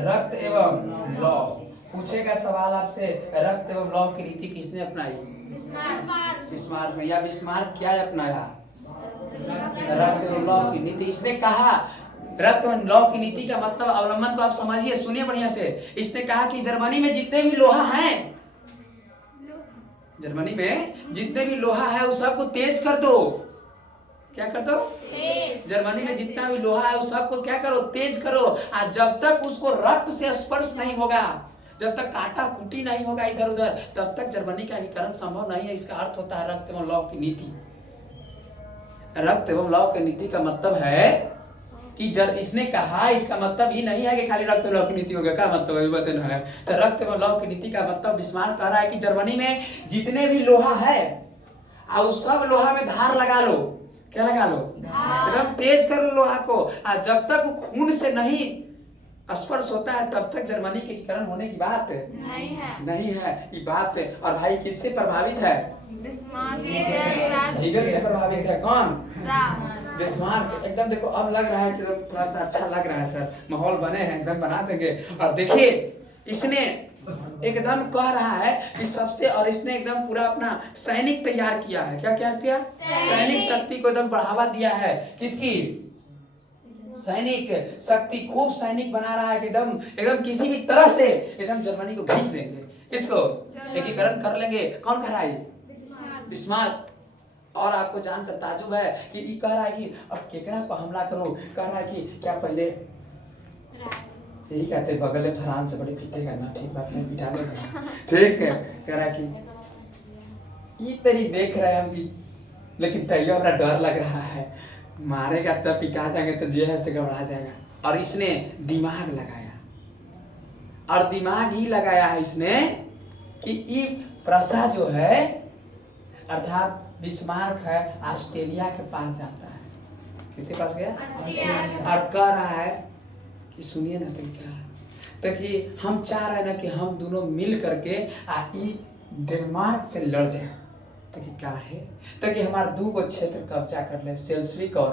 रक्त एवं लौह। पूछेगा सवाल आपसे, रक्त एवं लौह की नीति किसने अपनाई, बिस्मार्क ने। या बिस्मार्क क्या अपनाया, रक्त एवं लौह की नीति। इसने कहा रक्त एवं लौह की नीति का मतलब अवलंबन को आप समझिए, सुनिए बढ़िया से। इसने कहा कि जर्मनी में जितने भी लोहा है, जर्मनी में जितने भी लोहा है उस सबको तेज कर दो। क्या कर दो, जर्मनी में जितना भी लोहा है उस सबको क्या करो, तेज करो। आज जब तक उसको रक्त से स्पर्श नहीं होगा, जब तक काटा कुटी नहीं होगा इधर उधर, तब तक जर्मनी का एकीकरण संभव नहीं है। इसका अर्थ होता है रक्त एवं लौह की नीति। रक्त एवं लौह की नीति का मतलब है कि इसने कहा, इसका मतलब ये नहीं है कि खाली रक्त एवं लौह की नीति होगा। क्या मतलब है बताना है। तो रक्त एवं लौह की नीति का मतलब बिस्मार्क कह रहा है कि जर्मनी में जितने भी लोहा है और सब लोहा में धार लगा लो। क्या लगा लो, एकदम तेज कर लो लोहा को। और जब तक वो खून से नहीं स्पर्श होता है तब तक जर्मनी के एकीकरण होने की बात नहीं है ये बात। और भाई किससे प्रभावित है, हीगल से प्रभावित है। कौन, बिस्मार्क। एकदम देखो अब लग रहा है कि थोड़ा सा अच्छा लग रहा है सर, माहौल बने हैं, एकदम बना देंगे। और देखिए इसने एकदम कह रहा है कि सबसे, और इसने एकदम पूरा अपना सैनिक तैयार किया है। क्या किया, सैनिक शक्ति को एकदम बढ़ावा दिया है। किसकी, सैनिक शक्ति, खूब सैनिक बना रहा है कि एकदम किसी भी तरह से एकदम जर्मनी को खींच लेंगे। किसको, एकीकरण कर लेंगे। कौन कर रहा है, बिस्मार्क। और आपको जानकर ताजुब है कि ये कह रहा है कि अब केकरा पर हमला करो। कह रहा है कि क्या पहले यही कहते बगल में फरान से बड़ी पीटेगा ना, ठीक बात नहीं, पिटा लेगा, ठीक है। कह रहा है कि ये तेरी देख रहे हैं हम भी, लेकिन तैयो हमारा डर लग रहा है, मारेगा तब पिटा जाएंगे तो जेहर से घबरा जाएगा। और इसने दिमाग लगाया, और दिमाग ही लगाया है इसने कि ये प्रसा जो है, अर्थात बिस्मार्क है, ऑस्ट्रेलिया के पास जाता है। किसके पास गया, और कह रहा है कि सुनिए ना, तो क्या तो कि हम चाह रहे हैं ना कि हम दोनों मिल करके डेनमार्क से लड़ जाए। तो कि क्या है, तो कि हमारे 2 क्षेत्र कब्जा कर ले, सेल्सविक और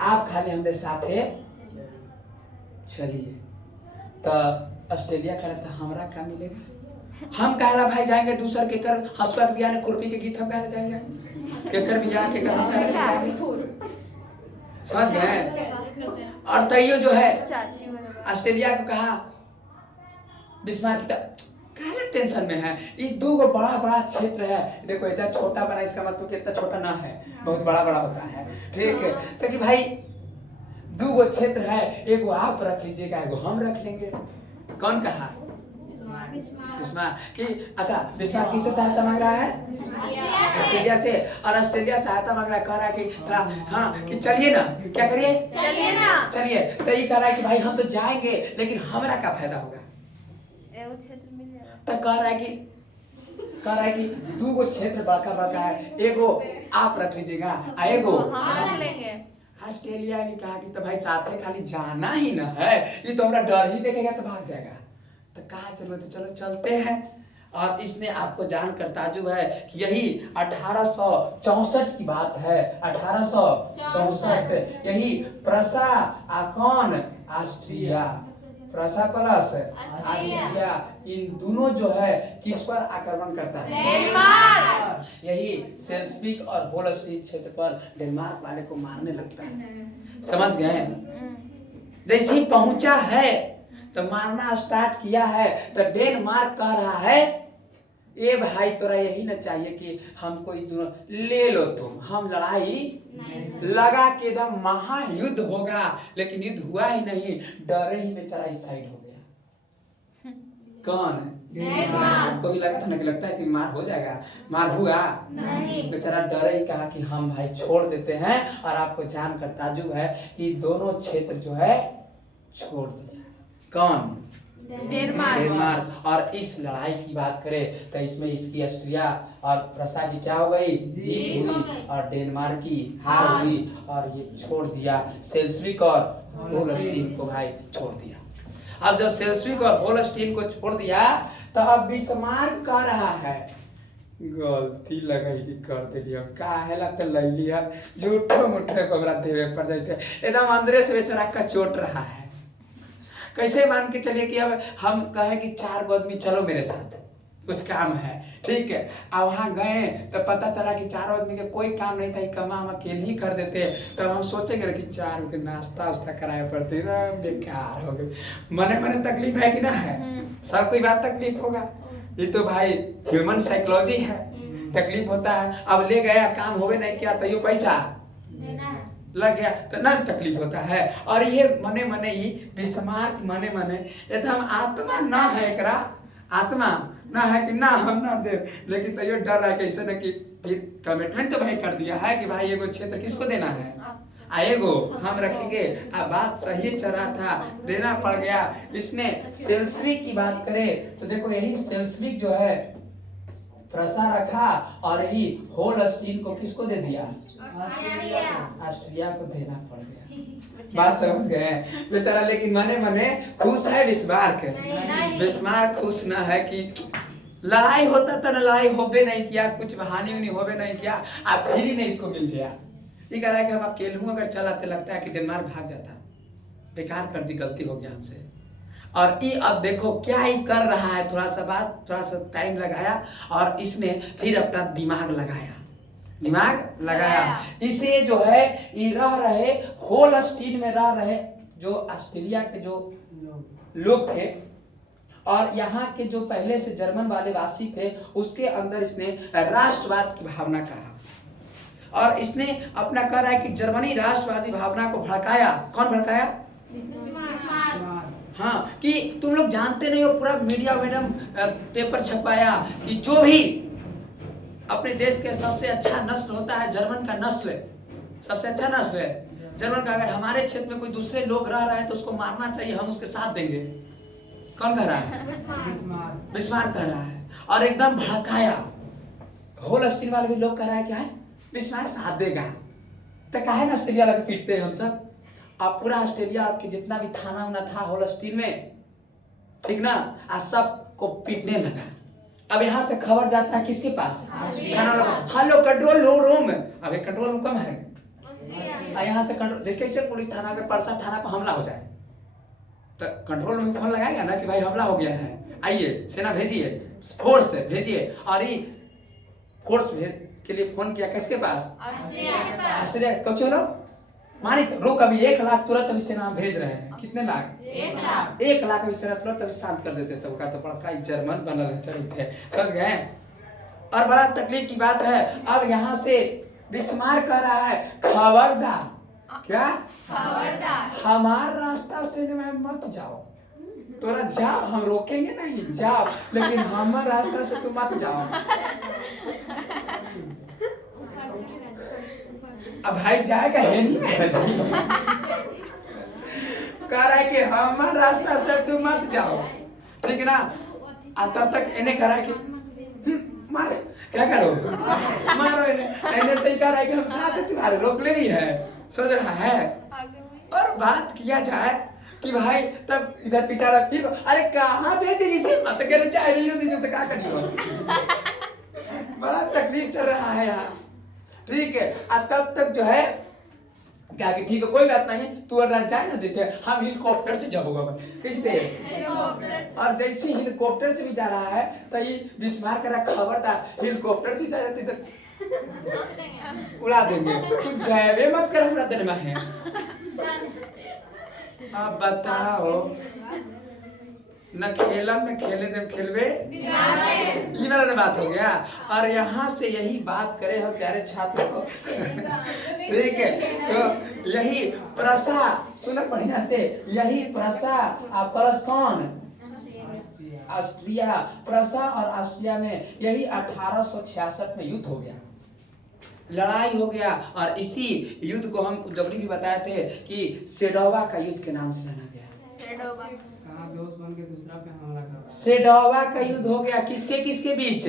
आप खाली हमारे साथ है चलिए। तो ऑस्ट्रेलिया कह रहा था हमारा क्या मिलेगा, हम कह रहा भाई जाएंगे दूसर के कर हंसुआ के बिया ने खुरपी के गीत हम कहने जाएंगे, केकर बिया के कर हम कहने जाएंगे, समझ गए। और तैयो जो है ऑस्ट्रेलिया को कहा बिस्मार्क काहे टेंशन में है, ये 2 बड़ा क्षेत्र है, देखो इतना छोटा बड़ा इसका मतलब कि इतना छोटा ना है, बहुत बड़ा होता है, ठीक है। तो कि भाई 2 क्षेत्र है, एगो आप रख लीजिएगा, एगो हम रख लेंगे। कौन कहा, बिस्मार्क। कि अच्छा बिस्मार्क किससे सहायता मांग रहा है, ऑस्ट्रेलिया से। और ऑस्ट्रेलिया सहायता मांग रहा है, कह रहा है कि थोड़ा हाँ कि चलिए ना, क्या करिए, चलिए। तो ये कह रहा है कि भाई हम तो जाएंगे लेकिन हमारा क्या फायदा होगा, तो कह रहा है कि 2 क्षेत्र बड़का है, एगो आप रख लीजिएगा, एगो ऑस्ट्रेलिया ने कहा कि तो भाई साथ में खाली जाना ही ना है, ये तो हमारा डर ही देखेगा तो भाग जाएगा, तो कहा चलो तो चलो चलते हैं। और इसने आपको जानकर ताजुब है कि यही 1864 की बात है, 1864 यही प्रसा कौन, ऑस्ट्रिया, प्रसा प्लस ऑस्ट्रिया, इन दोनों जो है किस पर आक्रमण करता है, यही सेल्सविक और होलस्टीन क्षेत्र पर डेनमार्क वाले को मारने लगता है। समझ गए। जैसे ही पहुंचा है तो मारना स्टार्ट किया है तो डेनमार्क कह रहा है ए भाई तोरा यही ना चाहिए कि हमको ले लो तुम, हम लड़ाई लगा के एकदम महायुद्ध होगा, लेकिन युद्ध हुआ ही नहीं, डरे ही बेचारा इस साइड हो गया। कौन? आपको भी लगा था ना कि लगता है कि मार हो जाएगा, मार हुआ नहीं, बेचारा डरे ही कहा कि हम भाई छोड़ देते हैं। और आपको जानकर ताज्जुब है कि दोनों क्षेत्र जो है छोड़ दिया। कौन? डेनमार्क। और इस लड़ाई की बात करें तो इसमें इसकी ऑस्ट्रिया और प्रसा की क्या हो गई? जीत हुई और डेनमार्क की हार हुई और ये छोड़ दिया सेल्सविक और होलस्टीन को भाई छोड़ दिया। अब जब सेल्सविक और होलस्टीन को छोड़ दिया तो अब बिस्मार्क कह रहा है गलती लगाई कि कर दिया काहेला तो ले लिया झूठो मुठे को हमरा देवे पड़ जाते, एकदम अंदर से बेचारा कचोट रहा है। कैसे मान के चलिए कि अब हम कहे कि 4 आदमी चलो मेरे साथ, कुछ काम है, ठीक है। अब वहाँ गए तो पता चला कि 4 आदमी के कोई काम नहीं था, कमा हम अकेले ही कर देते, तो हम सोचेंगे कि 4 के नाश्ता वास्ता कराया पड़ते ना, बेकार हो गए। मने मने तकलीफ है कि ना है? सब कोई बात तकलीफ होगा, ये तो भाई ह्यूमन साइकोलॉजी है, तकलीफ होता है। अब ले गया काम होवे नहीं किया तो यो पैसा लग गया तो ना तकलीफ होता है। और ये मने मने ही बिस्मार्क मने मने एकदम आत्मा ना है एकरा, आत्मा ना है कि ना हम ना दे, लेकिन तो ये डर है कैसे ना कि फिर कमिटमेंट तो भाई कर दिया है कि भाई एगो क्षेत्र किसको देना है, आएगो हम रखेंगे। अब बात सही चला था, देना पड़ गया। इसने सेल्सविक की बात करें तो देखो यही सेल्सविक जो है प्रसा रखा और यही होलस्टीन को किसको दे दिया? ऑस्ट्रिया को देना पड़ गया। बात समझ गए बेचारा, लेकिन मने मने खुश है बिस्मार्क। बिस्मार्क खुश ना है कि लड़ाई होता था ना, लड़ाई होबे नहीं किया, कुछ हानि उनी होबे नहीं किया, अब फिर ही नहीं इसको मिल गया। ये कह रहा है कि हम अकेले हूँ अगर चलाते लगता है कि डेनमार्क भाग जाता, बेकार कर दी, गलती हो गया हमसे। और ये अब देखो क्या ही कर रहा है, थोड़ा सा टाइम लगाया और इसने फिर अपना दिमाग लगाया। इसे जो है ये रह रहे होलस्टीन में रह रहे जो ऑस्ट्रेलिया के जो लोग थे और यहाँ के जो पहले से जर्मन वाले वासी थे, उसके अंदर इसने राष्ट्रवाद की भावना कहा और इसने अपना कह रहा है कि जर्मनी राष्ट्रवादी भावना को भड़काया। कौन भड़काया? हाँ, कि तुम लोग जानते नहीं हो, पूरा मीडिया पेपर छपाया कि जो भी अपने देश के सबसे अच्छा नस्ल होता है जर्मन का नस्ल, सबसे अच्छा नस्ल है जर्मन का। अगर हमारे क्षेत्र में कोई दूसरे लोग रह रहे हैं तो उसको मारना चाहिए, हम उसके साथ देंगे। कौन कह रहा है? बिस्मार्क कह रहा है और एकदम भड़काया। होलस्टीन वाले भी लोग कह रहा है क्या है, बिस्मार्क साथ देगा तो काहे ना ऑस्ट्रेलिया लगे पीटते हैं हम सब। अब पूरा ऑस्ट्रेलिया के जितना भी थाना उना था होलस्टीन में, ठीक ना, आज सबको पीटने लगा। अब यहाँ से खबर जाता है किसके पास? Hello control room. अब कंट्रोल रूम कम है, यहाँ से कंट्रोल देखिए कैसे पुलिस थाना अगर परसा थाना पर हमला हो जाए तो कंट्रोल रूम में फोन लगाएगा ना कि भाई हमला हो गया है, आइए सेना भेजिए, फोर्स भेजिए। और ये फोर्स के लिए फोन किया किसके पास? ऑस्ट्रेलिया। कौन लो मानी तो रोक, अभी 1 लाख तुरंत अभी सेना भेज रहे हैं। कितने लाख? 1 लाख अभी सेना तुरंत अभी शांत कर देते सबका। तो बड़ा जर्मन बनल है, चलते समझ गए। और बड़ा तकलीफ की बात है, अब यहाँ से बिस्मार्क कर रहा है खबरदार, क्या खबरदार, हमारा रास्ता से मत जाओ, तोरा जाओ, हम रोकेंगे नहीं, जाओ, लेकिन हमारे रास्ता से तुम मत जाओ। अब भाई जाएगा है नहीं कह रहा है कि हमारे रास्ता से तुम मत जाओ, ठीक ना। तब तक इन्हें कह रहा है कि मार, क्या करो मारो इन्हें सही कह रहा है कि हम साथ तुम्हारे रोकले भी है, सोच रहा है। और बात किया जाए कि भाई तब इधर पिटा रहा, फिर अरे कहाँ भेजे जिसे मत करे चाहे नहीं तो क्या करियो। बड़ा तकलीफ चल रहा है यहाँ, ठीक है। तब तक जो है क्या कि ठीक है कोई बात नहीं, तू अगर जाए ना देखे हम हेलीकॉप्टर से जाओगा कैसे। और जैसे हेलीकॉप्टर से भी जा रहा है तो ये बिस्मार्क का खबर था हेलीकॉप्टर से जा जाते तो उड़ा देंगे, तू जाए मत कर हमरा दिन में है। अब बताओ न खेलम न खेले देम खेलबे ये वाला बात हो गया। और यहाँ से यही बात करें हम प्यारे छात्र को ठीक है, तो यही प्रसा सुनो बढ़िया से, यही प्रसा और परस कौन ऑस्ट्रिया, प्रसा और ऑस्ट्रिया में यही 1866 में युद्ध हो गया, लड़ाई हो गया। और इसी युद्ध को हम जबरी भी बताए थे कि सेडोवा का युद्ध के नाम से जाना गया। दोस्त बन के दूसरा पे हमला कर, सेडोवा का युद्ध हो गया किसके किसके बीच?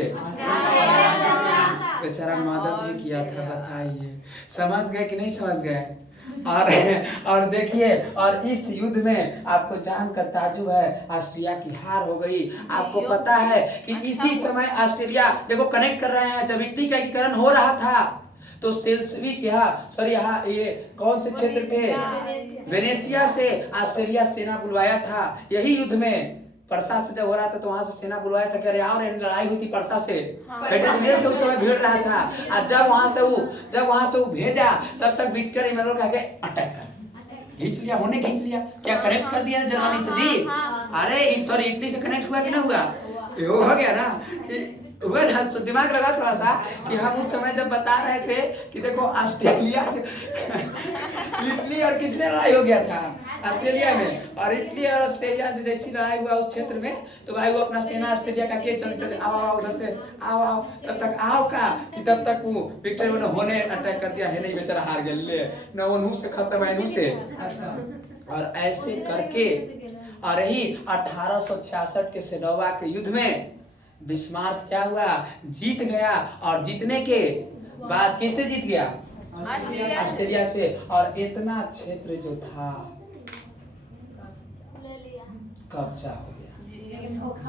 बेचारा मदद भी किया था, बताइए समझ गए कि नहीं समझ गए? और देखिए, और इस युद्ध में आपको जानकर ताजुब है, ऑस्ट्रिया की हार हो गई। आपको पता है कि इसी समय ऑस्ट्रेलिया देखो कनेक्ट कर रहे हैं, जब इटली का एकीकरण हो रहा था तो सेल्सविक यहाँ ये कौन से क्षेत्र थे? वेनेसिया से ऑस्ट्रेलिया सेना बुलवाया था यही युद्ध में। परसा से जब हो रहा था तो वहां से सेना बुलवाया था, कह रहे और लड़ाई हुई थी परसा से, उस समय भिड़ रहा था। और जब वहां से वो भेजा तब तक विक्टर इमैनुअल कह के अटैक कर खींच लिया, क्या कनेक्ट कर दिया जर्मनी से जी? अरे सॉरी इटली से कनेक्ट हुआ कि ना हुआ? हो गया ना कि हुआ ना, दिमाग लगा थोड़ा सा कि हम उस समय जब बता रहे थे कि देखो ऑस्ट्रेलिया से इटली और किसमें लड़ाई हो गया था? ऑस्ट्रेलिया में। और इटली और ऑस्ट्रेलिया जो जैसी लड़ाई हुआ उस क्षेत्र में तो भाई वो अपना सेना ऑस्ट्रेलिया का के चल आओ उधर से आओ तब तक आओ का कि तब तक वो विक्टर होने अटैक कर दिया है, नहीं बेचारा हार गया ले न वो नू से खत्म है नू से। और ऐसे करके और यही 1866 के सेडोवा के युद्ध में बिस्मार्क क्या हुआ? जीत गया। और जीतने के बाद किससे जीत गया? ऑस्ट्रेलिया से। और इतना क्षेत्र जो था कब्जा हो गया,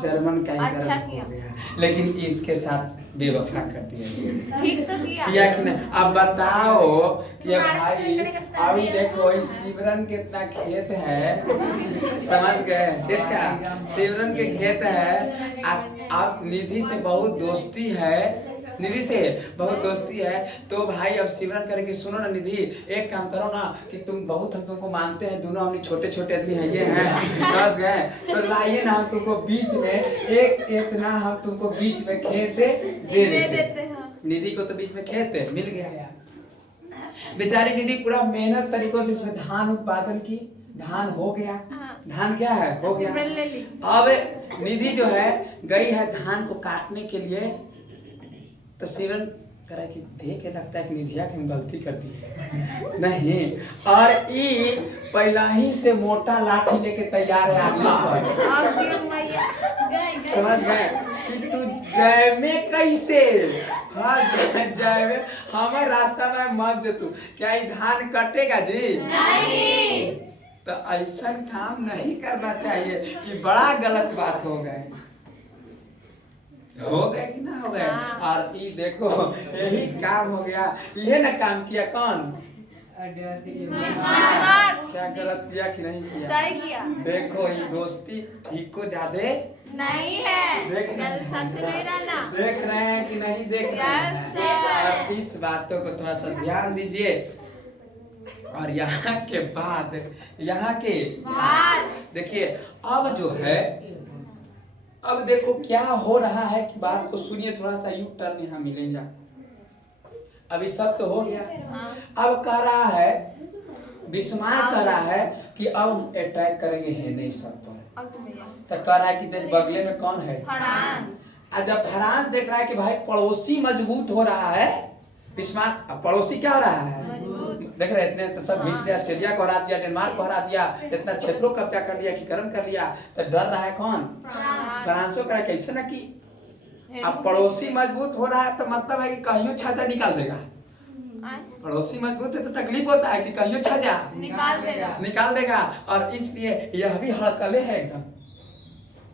जर्मन का ही अच्छा हो गया, लेकिन इसके साथ बेवफा कर दिया। ठीक तो किया कि नहीं? अब बताओ ये भाई, अभी देखो इस शिवरन कितना खेत है, समझ गए? इसका शिवरन के खेत है। आप निधि से बहुत दोस्ती है, निधि से बहुत दोस्ती है तो भाई अब सिमरन करे कि सुनो ना निधि, एक काम करो ना कि तुम बहुत हम तुमको मानते हैं, दोनों हम छोटे छोटे आदमी है ये हैं, समझ गए? तो लाइए ना हम तुमको बीच में एक ना हम तुमको बीच में खेत दे देते हैं। निधि को तो बीच में खेत मिल गया। बेचारी निधि पूरा मेहनत तरीकों से इसमें धान उत्पादन की, धान हो गया। धान क्या है? हो गया। अब निधि जो है गई है धान को काटने के लिए, तो सिमरन करे कि देख के लगता है कि निधिया की हम गलती कर दी है नहीं, और ई पहला ही से मोटा लाठी लेके तैयार है आगे पर। समझ गए कि तू जय में कैसे? हाँ जय में हमारे रास्ता में मत जो तू, क्या ये धान कटेगा जी? नहीं। तो ऐसा काम नहीं करना चाहिए कि बड़ा गलत बात हो गए कि ना हो गए। और ये देखो यही काम हो गया, ये ना काम किया कौन? क्या गलत किया कि नहीं किया? सही किया। देखो ये दोस्ती ठीक को ज्यादा नहीं है, देख रहे हैं कि नहीं देख रहे हैं? और इस बातों को थोड़ा सा ध्यान दीजिए। और यहाँ के बाद देखिए अब जो है, अब देखो क्या हो रहा है कि बात को सुनिए, थोड़ा सा यू टर्न यहाँ मिलेगा। अभी सब तो हो गया, अब कह रहा है बिस्मार्क कह रहा है कि अब अटैक करेंगे है नहीं सब पर। तो कह रहा है कि देख बगले में कौन है? फ्रांस। और जब फ्रांस देख रहा है कि भाई पड़ोसी मजबूत हो रहा है, बिस्मार्क पड़ोसी क्या हो रहा है? देख रहे इतने तो सब बीच में ऑस्ट्रेलिया को हरा दिया, डेनमार्क को हरा दिया, इतना क्षेत्रों कब्जा कर लिया, एकीकरण कर लिया, तो डर रहा है कौन? फ्रांसो का। कैसे ना कि अब पड़ोसी मजबूत हो रहा है तो मतलब है कि कहीं छाजा निकाल देगा। पड़ोसी मजबूत है तो तकलीफ होता है कि कहीं छाजा निकाल देगा। और इसलिए यह भी हड़कले है एकदम,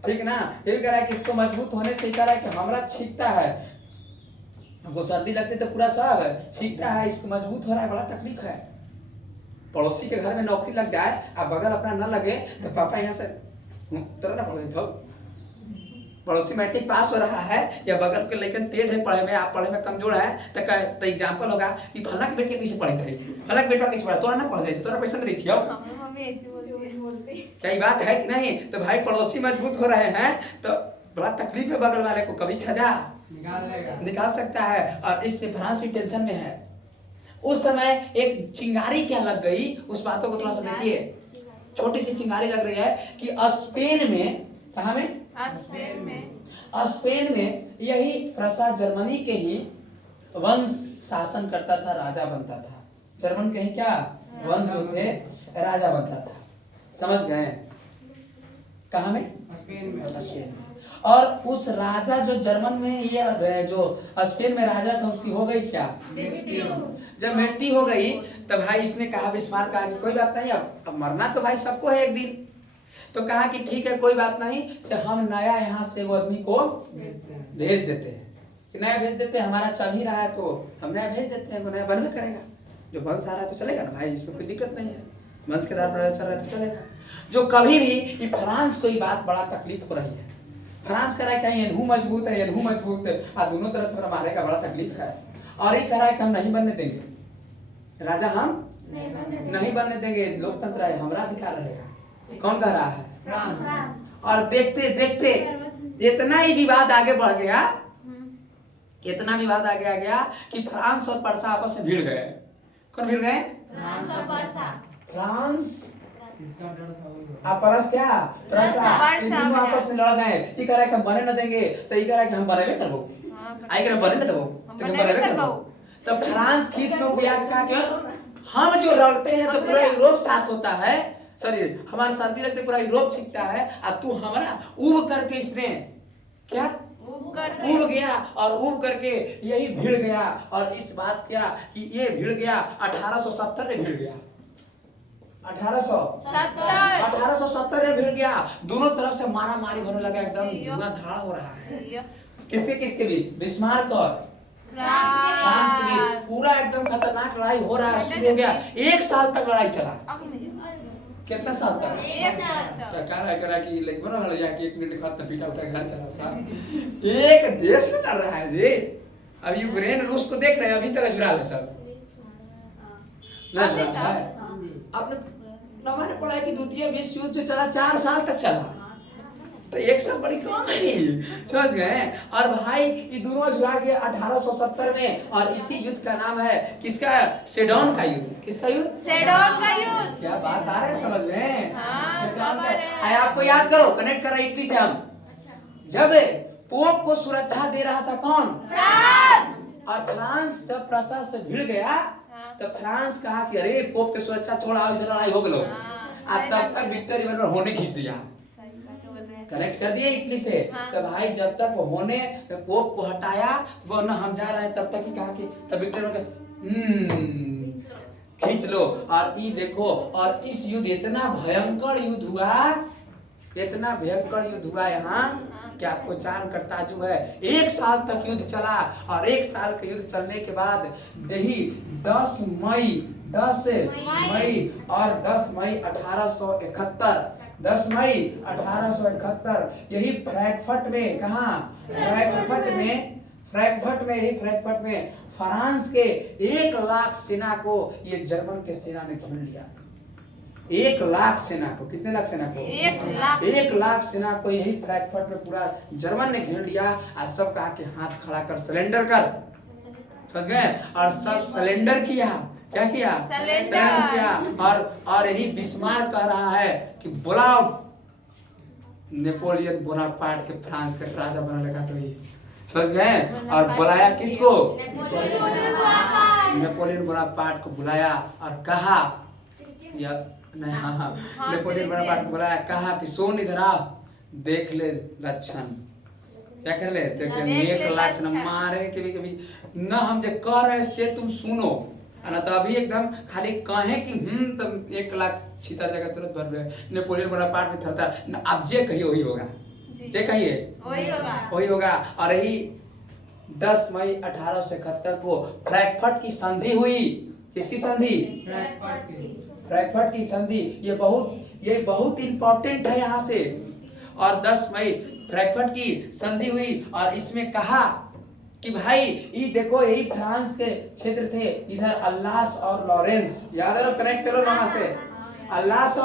ठीक ना? ये भी कह रहा है कि इसको मजबूत होने से कह रहा है कि हमारा छींकता है, हमको सर्दी लगती है तो पूरा सब सीखता है, इसको मजबूत हो रहा है, बड़ा तकलीफ है। पड़ोसी के घर में नौकरी लग जाए और बगल अपना न लगे तो पापा यहाँ से तरह पड़े। पड़ोसी मैट्रिक पास हो रहा है या बगल के लेकिन तेज है पढ़े में, आप पढ़े में कमजोर है तो एग्जाम्पल होगा कि फला के बेटे कैसे पढ़े थे, फला के बेटा कैसे पढ़ा, तोरा ना पढ़ गए, तोरा पैसा नहीं दी थी। क्या ये बात है कि नहीं? तो भाई पड़ोसी मजबूत हो रहे हैं तो बड़ा तकलीफ है बगल वाले को, कभी छजा निकाल सकता है। और इसलिए फ्रांस भी टेंशन में है। उस समय एक चिंगारी क्या लग गई, उस बातों को थोड़ा सा देखिए। छोटी सी चिंगारी लग रही है कि स्पेन में, कहाँ में? स्पेन में यही प्रसा जर्मनी के ही वंश शासन करता था, राजा बनता था। जर्मन के ही क्या वंश जो थे राजा बनता था। समझ गए? कहाँ में? स्पेन में। और उस राजा जो जर्मन में ये जो स्पेन में राजा था उसकी हो गई क्या? जब मृत्यु हो गई तब भाई इसने कहा, बिस्मार्क कहा कि कोई बात नहीं, अब मरना तो भाई सबको है एक दिन। तो कहा कि ठीक है कोई बात नहीं, से हम नया यहाँ से वो आदमी को भेज देते हैं कि नया भेज देते हैं, हमारा चल ही रहा है तो हम नया भेज देते हैं, वो नया बनवे करेगा। जो वंश आ रहा है तो चलेगा ना भाई, इसमें कोई दिक्कत नहीं है, वंश के आधार पर चल रहा है तो चलेगा। जो कभी भी ये फ्रांस को ये बात बड़ा तकलीफ हो रही है। फ्रांस कह रहा है कि ये मजबूत है, ये मजबूत है, और दोनों तरफ से मारे का बड़ा तकलीफ है। और ये कह रहा है कि हम नहीं बनने देंगे राजा, हम नहीं बनने देंगे, लोकतंत्र है, हमारा अधिकार रहेगा। कौन कह रहा है? और देखते देखते इतना ही विवाद आगे बढ़ गया, इतना विवाद आगे आ गया कि फ्रांस और पर्सा आपस में भिड़ गए। कौन भिड़ गए? फ्रांस आपस क्या पर्सा, दोनों आपस में लड़ गए। ये कह रहा है कि हम बने न देंगे, तो ये कह रहा है कि हम बने में करबो, आई कर बने न देबो तो हम बने में करबो। तब फ्रांस किस में उबिया के कहा कि हम जो लड़ते हैं तो पूरा यूरोप साथ होता है, सॉरी हमारे सर्दी लगते पूरा यूरोप छिकता है, और तू हमारा उब करके इसने क्या उब गया, और उब करके यही भिड़ गया। और इस बात क्या कि ये भिड़ गया 1870 में भिड़ गया, 1870 में भिड़ गया। दोनों तरफ से मारा मारी होने लगा, एकदम धुआंधार हो रहा है। किसके किसके बीच? बिस्मार्क और फ्रांस के बीच पूरा एकदम खतरनाक लड़ाई हो रहा है। शुरू हो गया, 1 साल तक लड़ाई चला। कितना साल तक? क्या कह रहा है कि लड़की बना लड़ाई कि 1 मिनट खत्म, पीटा उठा घर चला साहब। एक देश में लड़ रहा है जी। अब यूक्रेन रूस को देख रहे हैं, अभी तक अजुरा है सब ना जुड़ा है। आपने मैंने पढ़ा है कि द्वितीय विश्व युद्ध जो चला 4 साल तक चला, तो 1 साल बड़ी कम नहीं, समझ गए? और भाई ये दोनों जुड़ा गए 1870 में। और इसी युद्ध का नाम है किसका? सेडोन का युद्ध। किसका युद्ध? सेडोन का युद्ध। क्या बात आ रहा है समझ में? सेडोन का। आपको याद करो, कनेक्ट कर रहे इटली से हम। जब पोप को सुरक्षा दे रहा था कौन? फ्रांस। और फ्रांस जब प्रसा से भिड़ गया तो फ्रांस कहा कि अरे पोप के सुरक्षा छोड़ा, लड़ाई हो गलो। अब तब तक विक्टरी होने खींच दिया, कनेक्ट कर दिए इटली से। तो भाई जब तक होने पोप को हटाया वो न हम जा रहे हैं, तब तक ही कहा कि तब विक्टर खींच लो। और ये देखो, और इस युद्ध इतना भयंकर युद्ध हुआ, इतना भयंकर युद्ध हुआ यहाँ कि आपको जानकर ताजुब है। 1 साल तक युद्ध चला। और 1 साल के युद्ध चलने के बाद यही 10 मई और 10 मई 1871, 10 मई 1871 यही फ्रैंकफर्ट में, कहाँ? फ्रैंकफर्ट में फ्रांस के 1 लाख सेना को ये जर्मन के सेना ने घेर लिया। 1 लाख सेना को, कितने लाख सेना को? 1 लाख सेना को यही फ्रैंकफर्ट में पूरा जर्मन ने घेर लिया। और सब कहा कि हाथ खड़ा कर, सरेंडर कर, समझ गए? और सब सरेंडर किया। क्या किया? सरेंडर किया। और यही बिस्मार्क कह रहा है कि बुलाओ नेपोलियन बोनापार्ट के फ्रांस का राजा बना लगा, तो ये समझ गए? और बुलाया किसको? नेपोलियन बोनापार्ट को बुलाया और कहा या नहीं, हाँ नेपोलियन बोनापार्ट को बुलाया, कहा कि सुन इधर आ, देख ले लक्षण। क्या कर ले? देख ले 1 लाख से न मारे कभी न हम जो कह रहे से तुम सुनो, ना तो अभी एकदम खाली कहे कि तुम 1 लाख छीता जगह तुरंत भर गए। नेपोलियन बोनापार्ट में थरता, अब जे कहिए वही होगा, जे कहिए वही होगा। और यही 10 मई 1871 को फ्रैंकफर्ट की संधि हुई। किसकी संधि? फ्रैंकफर्ट की संधि। ये बहुत इंपॉर्टेंट है यहाँ से। और 10 मई फ्रैंकफर्ट की संधि हुई। और इसमें कहा कि भाई ये देखो, यही फ्रांस के क्षेत्र थे, इधर अल्लास और लॉरेंस, याद है? कनेक्ट करो ना से। अल्लाह सर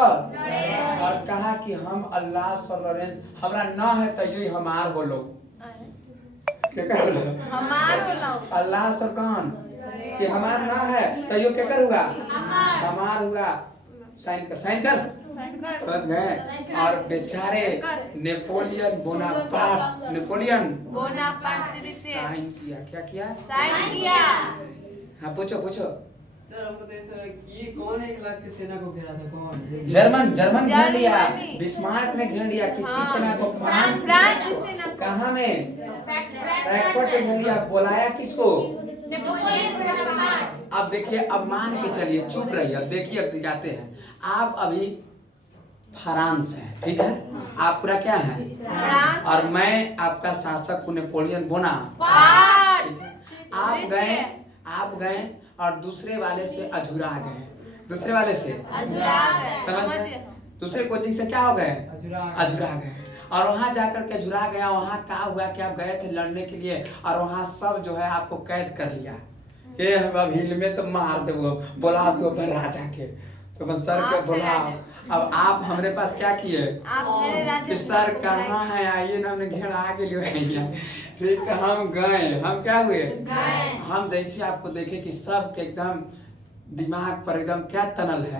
और कहा कि हम अल्लाह सर लॉरेंस हमरा ना है तो यही हमार हो लो क्या कर हमार होलो अल्लाह सर कौन कि हमार ना है तो यो क्या कर हुआ हमार हुआ साइन कर समझ गए। और बेचारे नेपोलियन बोनापार्ट बोनापार्ट साइन किया क्या किया साइन किया। हाँ पूछो सर हमको तो ऐसा है कि ये कौन है 1 लाख की सेना को घेरा था कौन? जर्मन घेर लिया जर्मनी। बिस्मार्क ने घेर लिया किसकी सेना को फ्रांस की सेना को। कहाँ में फ्रैंकफर्ट में घेर लिया बुलाया किसको। अब देखिए अब मान के चलिए चुप रहिए अब देखिए अब दिखाते हैं आप अभी फ्रांस है ठीक है आप पूरा क्या है फ्रांस और मैं आपका शासक हूँ नेपोलियन पार्ट। ठीक है आप गए और दूसरे वाले से अझुरा गए दूसरे वाले से समझ गए दूसरे कोचिंग से क्या हो गए अझुरा गए और वहां जाकर के अझुरा गया वहां क्या हुआ कि आप गए थे लड़ने के लिए और वहां सब जो है आपको कैद कर लिया ये अब हिल में तो मार दे वो बोला तो अपन राजा के तो अपन सर के बोला अब आप हमारे पास क्या किए आप मेरे राजा कि सर कहाँ है आइए ना हमने घेरा के लिए ठीक है हम गए हम क्या हुए हम जैसे आपको देखे कि सब के एकदम दिमाग पर एकदम क्या तनल है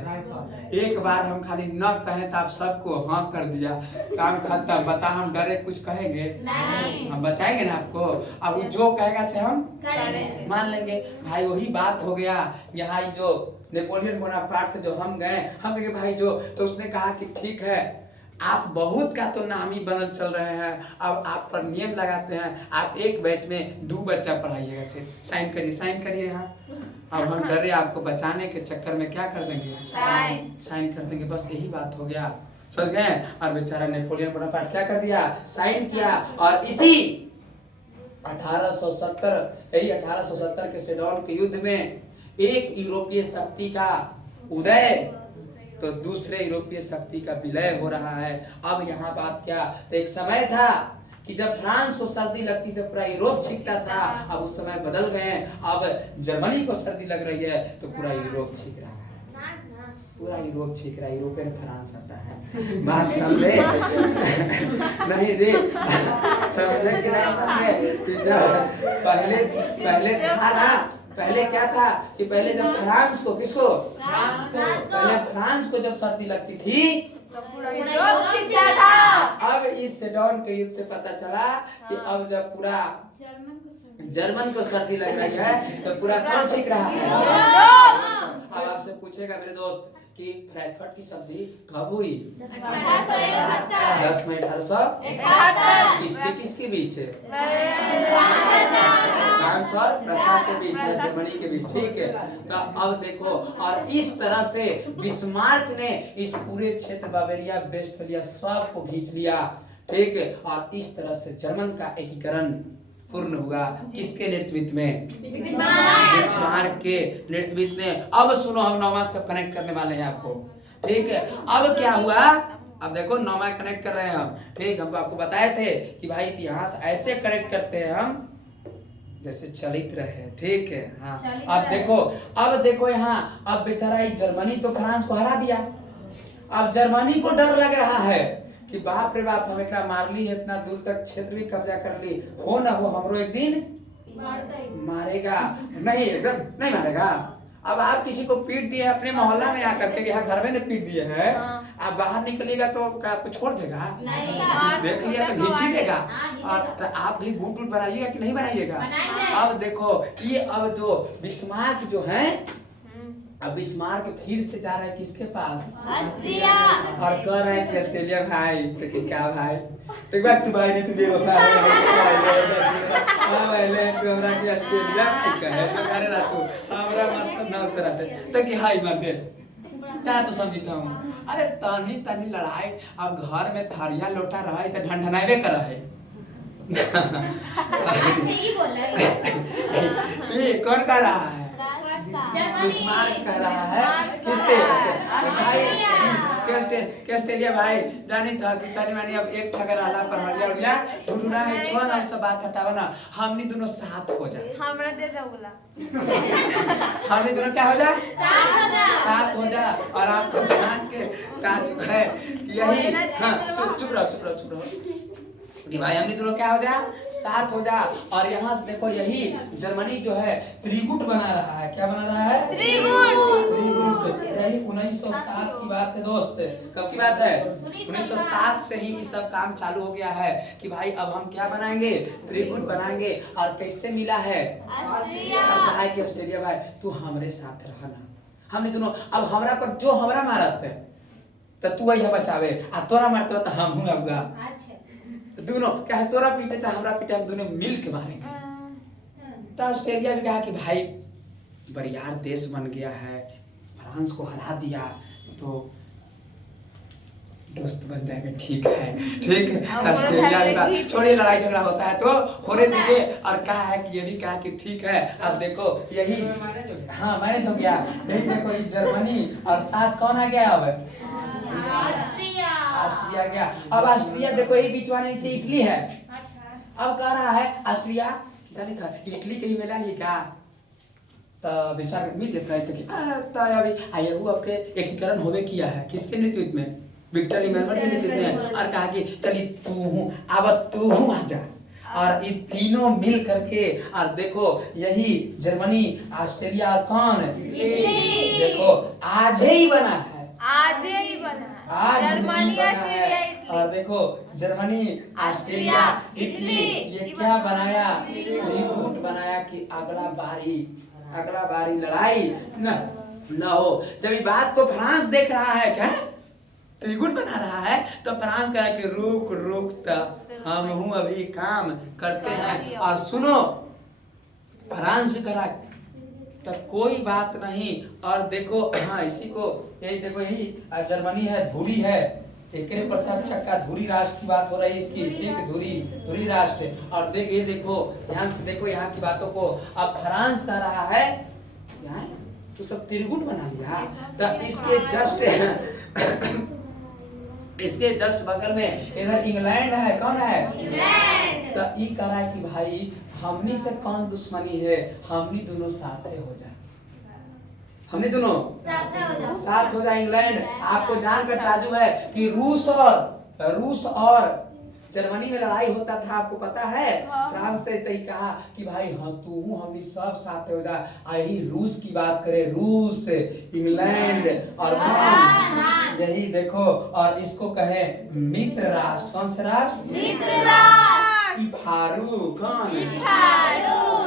एक बार हम खाली न कहें तो आप सबको हाँ कर दिया काम खत्म बता हम डरे कुछ कहेंगे नहीं। हम बचाएंगे ना आपको अब वो जो कहेगा से हम करेंगे। मान लेंगे भाई वही बात हो गया यहाँ ये जो नेपोलियन बोनापार्ट थे जो हम गए हम कहे भाई जो तो उसने कहा कि ठीक है आप बहुत का तो नामी बनल चल रहे हैं अब आप पर नियम लगाते हैं आप एक बैच में 2 बच्चा पढ़ाइएगा से साइन करिए यहाँ अब हम डरे आपको बचाने के चक्कर में क्या कर देंगे साइन कर देंगे बस यही बात हो गया समझ गए। और बेचारा नेपोलियन बोनापार्ट क्या कर दिया साइन किया और इसी 1870 के सेडोन के युद्ध में एक यूरोपीय शक्ति का उदय तो दूसरे यूरोपीय शक्ति का विलय हो रहा है। अब यहाँ बात क्या तो एक समय था कि जब फ्रांस को सर्दी लगती थी पूरा यूरोप छींकता था अब उस समय बदल गए अब जर्मनी को सर्दी लग रही है तो पूरा यूरोप छींक रहा है पूरा यूरोप छींक रहा है यूरोपियन फ्रांस आता है बात समझे नहीं जी समझे कि नहीं समझे कि जब पहले था ना पहले क्या था कि पहले जब फ्रांस को किसको पहले फ्रांस को जब सर्दी लगती थी अब इस सेडोन के युद्ध से पता चला कि अब जब पूरा जर्मन को सर्दी लग रही है तो पूरा कौन छींक रहा है। अब आपसे पूछेगा मेरे दोस्त कि फ्रैंकफर्ट की सर्दी कब हुई 10 मई 1871 किसके बीच है फ्रांस और प्रसा के बीच है जर्मनी के बीच ठीक है। तो अब देखो और इस तरह से बिस्मार्क ने इस पूरे क्षेत्र बावेरिया वेस्टफैलिया सब को खींच लिया ठीक है और इस तरह से जर्मन का एकीकरण पूर्ण हुआ किसके नेतृत्व में बिस्मार्क के नेतृत्व में। अब सुनो हम नौमा से कनेक्ट करने वाले हैं आपको ठीक है। अब क्या हुआ अब देखो नौमा कनेक्ट कर रहे हैं हम ठीक हम आपको बताए थे कि भाई इतिहास ऐसे कनेक्ट करते हैं हम जैसे चलित रहे ठीक है। हाँ अब देखो यहाँ अब बेचारा जर्मनी तो फ्रांस को हरा दिया अब जर्मनी को डर लग रहा है कि बाप रे बाप हम एकरा मार ली है इतना दूर तक क्षेत्र भी कब्जा कर ली हो ना हो हमरो एक दिन मारेगा नहीं एकदम नहीं मारेगा। अब आप किसी को पीट दिए अपने मोहल्ला में आकर के यहाँ घर में पीट दिए हैं आप बाहर निकलिएगा तो आपको छोड़ देगा देख लिया तो खींच ही देगा और आप भी घूट घूट बनाइएगा कि नहीं बनाइएगा। अब देखो ये अब जो बिस्मार्क जो है अब बिस्मार्क फिर से जा रहा है किसके पास ऑस्ट्रिया और कह रहा है कि ऑस्ट्रेलिया भाई तो क्या भाई तो एक बात तू भाई नहीं तू बेवफा है हां भाई ले तू हमरा की ऑस्ट्रेलिया भाई कहे जो करे रहा तू हमरा मतलब ना तरह से तो कि हाय मार दे क्या तो समझता हूं अरे तनी लड़ाई अब घर में थारिया लोटा रहा है तो ढंढनाइबे कर रहा है अच्छा ही बोल रहा है ये कौन कर रहा है बिस्मार्क कह रहा है किससे भाई के ऑस्ट्रेलिया भाई जानी था कि तनी मानी अब एक ठगर आला पर हड़िया उड़िया ढूंढना है छोड़ ना सब बात हटावा ना हमनी दोनों साथ हो जाए हमरा दे दो बोला हमनी दोनों क्या हो जाए साथ हो जा और आपको जान के ताजुब है कि यही हाँ चुप रहो कि भाई हमने दोनों क्या हो जा साथ हो जा। और यहाँ से देखो यही जर्मनी जो है त्रिगुट बना रहा है। क्या बना रहा है? त्रिगुट। यही 1907 की बात है दोस्त। कब की बात है? 1907 से ही ये सब काम चालू हो गया है कि भाई अब हम क्या बनाएंगे? त्रिगुट बनाएंगे। और कैसे मिला है? कहा है कि ऑस्ट्रेलिया भाई तू हमारे साथ रहना। हमने दोनों अब हमरा पर जो हमरा मारत है तो तू वही बचावे आ तोरा मारते हो तो हम हूं अबगा। दोनों क्या है तोरा पीटे तो हमरा पीटे हम दोनों मिल के मारेंगे। तो ऑस्ट्रेलिया भी कहा कि भाई बरियार देश बन गया है, फ्रांस को हरा दिया तो दोस्त बन जाएंगे। ठीक है ऑस्ट्रेलिया भी छोड़िए लड़ाई झगड़ा होता है तो होने दीजिए। और कहा है कि ये भी कहा कि ठीक है। अब देखो यही हाँ मैनेज हो गया। यही देखो ये जर्मनी और साथ कौन आ गया? अब ऑस्ट्रिया गया। अब ऑस्ट्रिया देखो यही बीच वाले नीचे इटली है। अब कह रहा है ऑस्ट्रिया जाने था इटली के ही मिला नहीं क्या तो विचार मिल जाता है तो कि अभी आयु आपके एकीकरण होवे किया है। किसके नेतृत्व में? विक्टर इमैनुअल के नेतृत्व में। और कहा कि चलिए तू आ जा। और ये तीनों मिल करके और देखो यही जर्मनी ऑस्ट्रेलिया और कौन देखो आज ही बना है। आज ही बना जर्मनी ऑस्ट्रेलिया और देखो जर्मनी ऑस्ट्रेलिया इटली ये क्या बनाया? त्रिगुट बनाया कि अगला बारी लड़ाई न हो। जब ये बात को फ्रांस देख रहा है क्या त्रिगुट बना रहा है तो फ्रांस कहा कि रुक हम हूँ अभी काम करते हैं। और सुनो फ्रांस भी करा तो कोई बात नहीं। और देखो हाँ इसी को यही देखो यही जर्मनी है धुरी है एक प्रसाद चक्का धुरी राष्ट्र की बात हो रही है इसकी। ठीक धुरी राष्ट्र। और ये देखो ध्यान से देखो यहाँ की बातों को। अब फ्रांस कर रहा है यहाँ तो सब त्रिगुट बना लिया। तो इसके जस्ट बगल में इधर इंग्लैंड है। कौन है? इंग्लैंड। तो ये कह रहा है कि भाई हमनी से कौन दुश्मनी है? हमनी दोनों साथ हो जाए। हमनी दोनों साथ हो जाए। इंग्लैंड आपको जानकर ताजुब है कि रूस और जर्मनी में लड़ाई होता था। आपको पता है फ्रांस से तय कहा कि भाई हाँ तू हम सब साथ हो जा। यही रूस की बात करें रूस इंग्लैंड और यही देखो और इसको कहे मित्र राष्ट्र। कौन से राष्ट्र? मित्र राष्ट्र। इफारू कौन?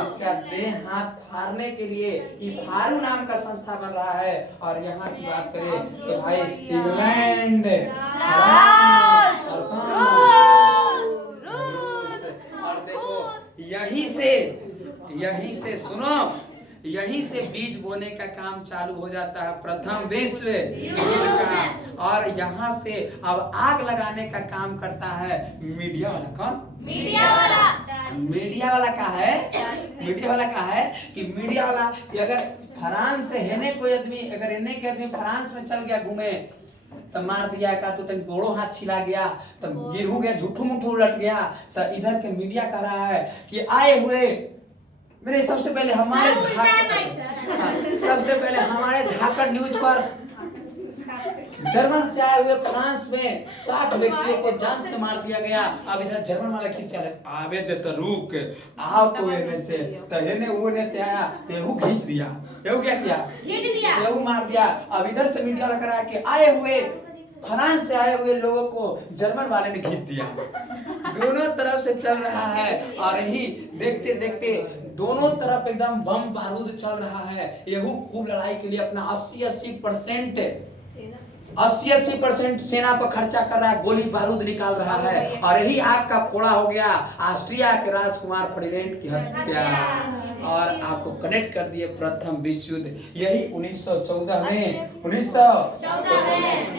इसका देह हाथ फाड़ने के लिए इफारू नाम का संस्था बन रहा है। और यहाँ की बात करें तो भाई इंग्लैंड और देखो यहीं से सुनो यहीं से बीज बोने का काम चालू हो जाता है प्रथम विश्व युद्ध का। और यहाँ से अब आग लगाने का काम करता है मीडिया वाला। कौन? मीडिया वाला का है कि मीडिया वाला अगर फ्रांस से हेने कोई आदमी अगर हेने के आदमी फ्रांस में चल गया घूमे तो मार दिया का तो तन गोड़ो हाथ छिला गया तो गिर हो गया झूठू मुठू उलट गया। तो इधर के मीडिया कह रहा है कि आए हुए मेरे सबसे पहले हमारे धाकड़ न्यूज पर जर्मन से आए हुए फ्रांस में 60 व्यक्तियों को जान से मार दिया गया। अब इधर जर्मन वाला खींचा आवे दे तो रुक आओ तो एने से तो एने वो ने से आया तेहू खींच दिया। तेहू क्या किया? तेहू मार दिया। अब इधर से मीडिया लग रहा है कि आए हुए फ्रांस से आए हुए लोगों को जर्मन वाले ने खींच दिया। दोनों तरफ से चल रहा है। और यही देखते देखते दोनों तरफ एकदम बम बारूद चल रहा है। यहू खूब लड़ाई के लिए अपना 80% सेना पर खर्चा कर रहा है, गोली बारूद निकाल रहा है। और यही आग का फोड़ा हो गया ऑस्ट्रिया के राजकुमार फर्डिनेंड की हत्या। और आपको कनेक्ट कर दिए प्रथम विश्व युद्ध। यही 1914 में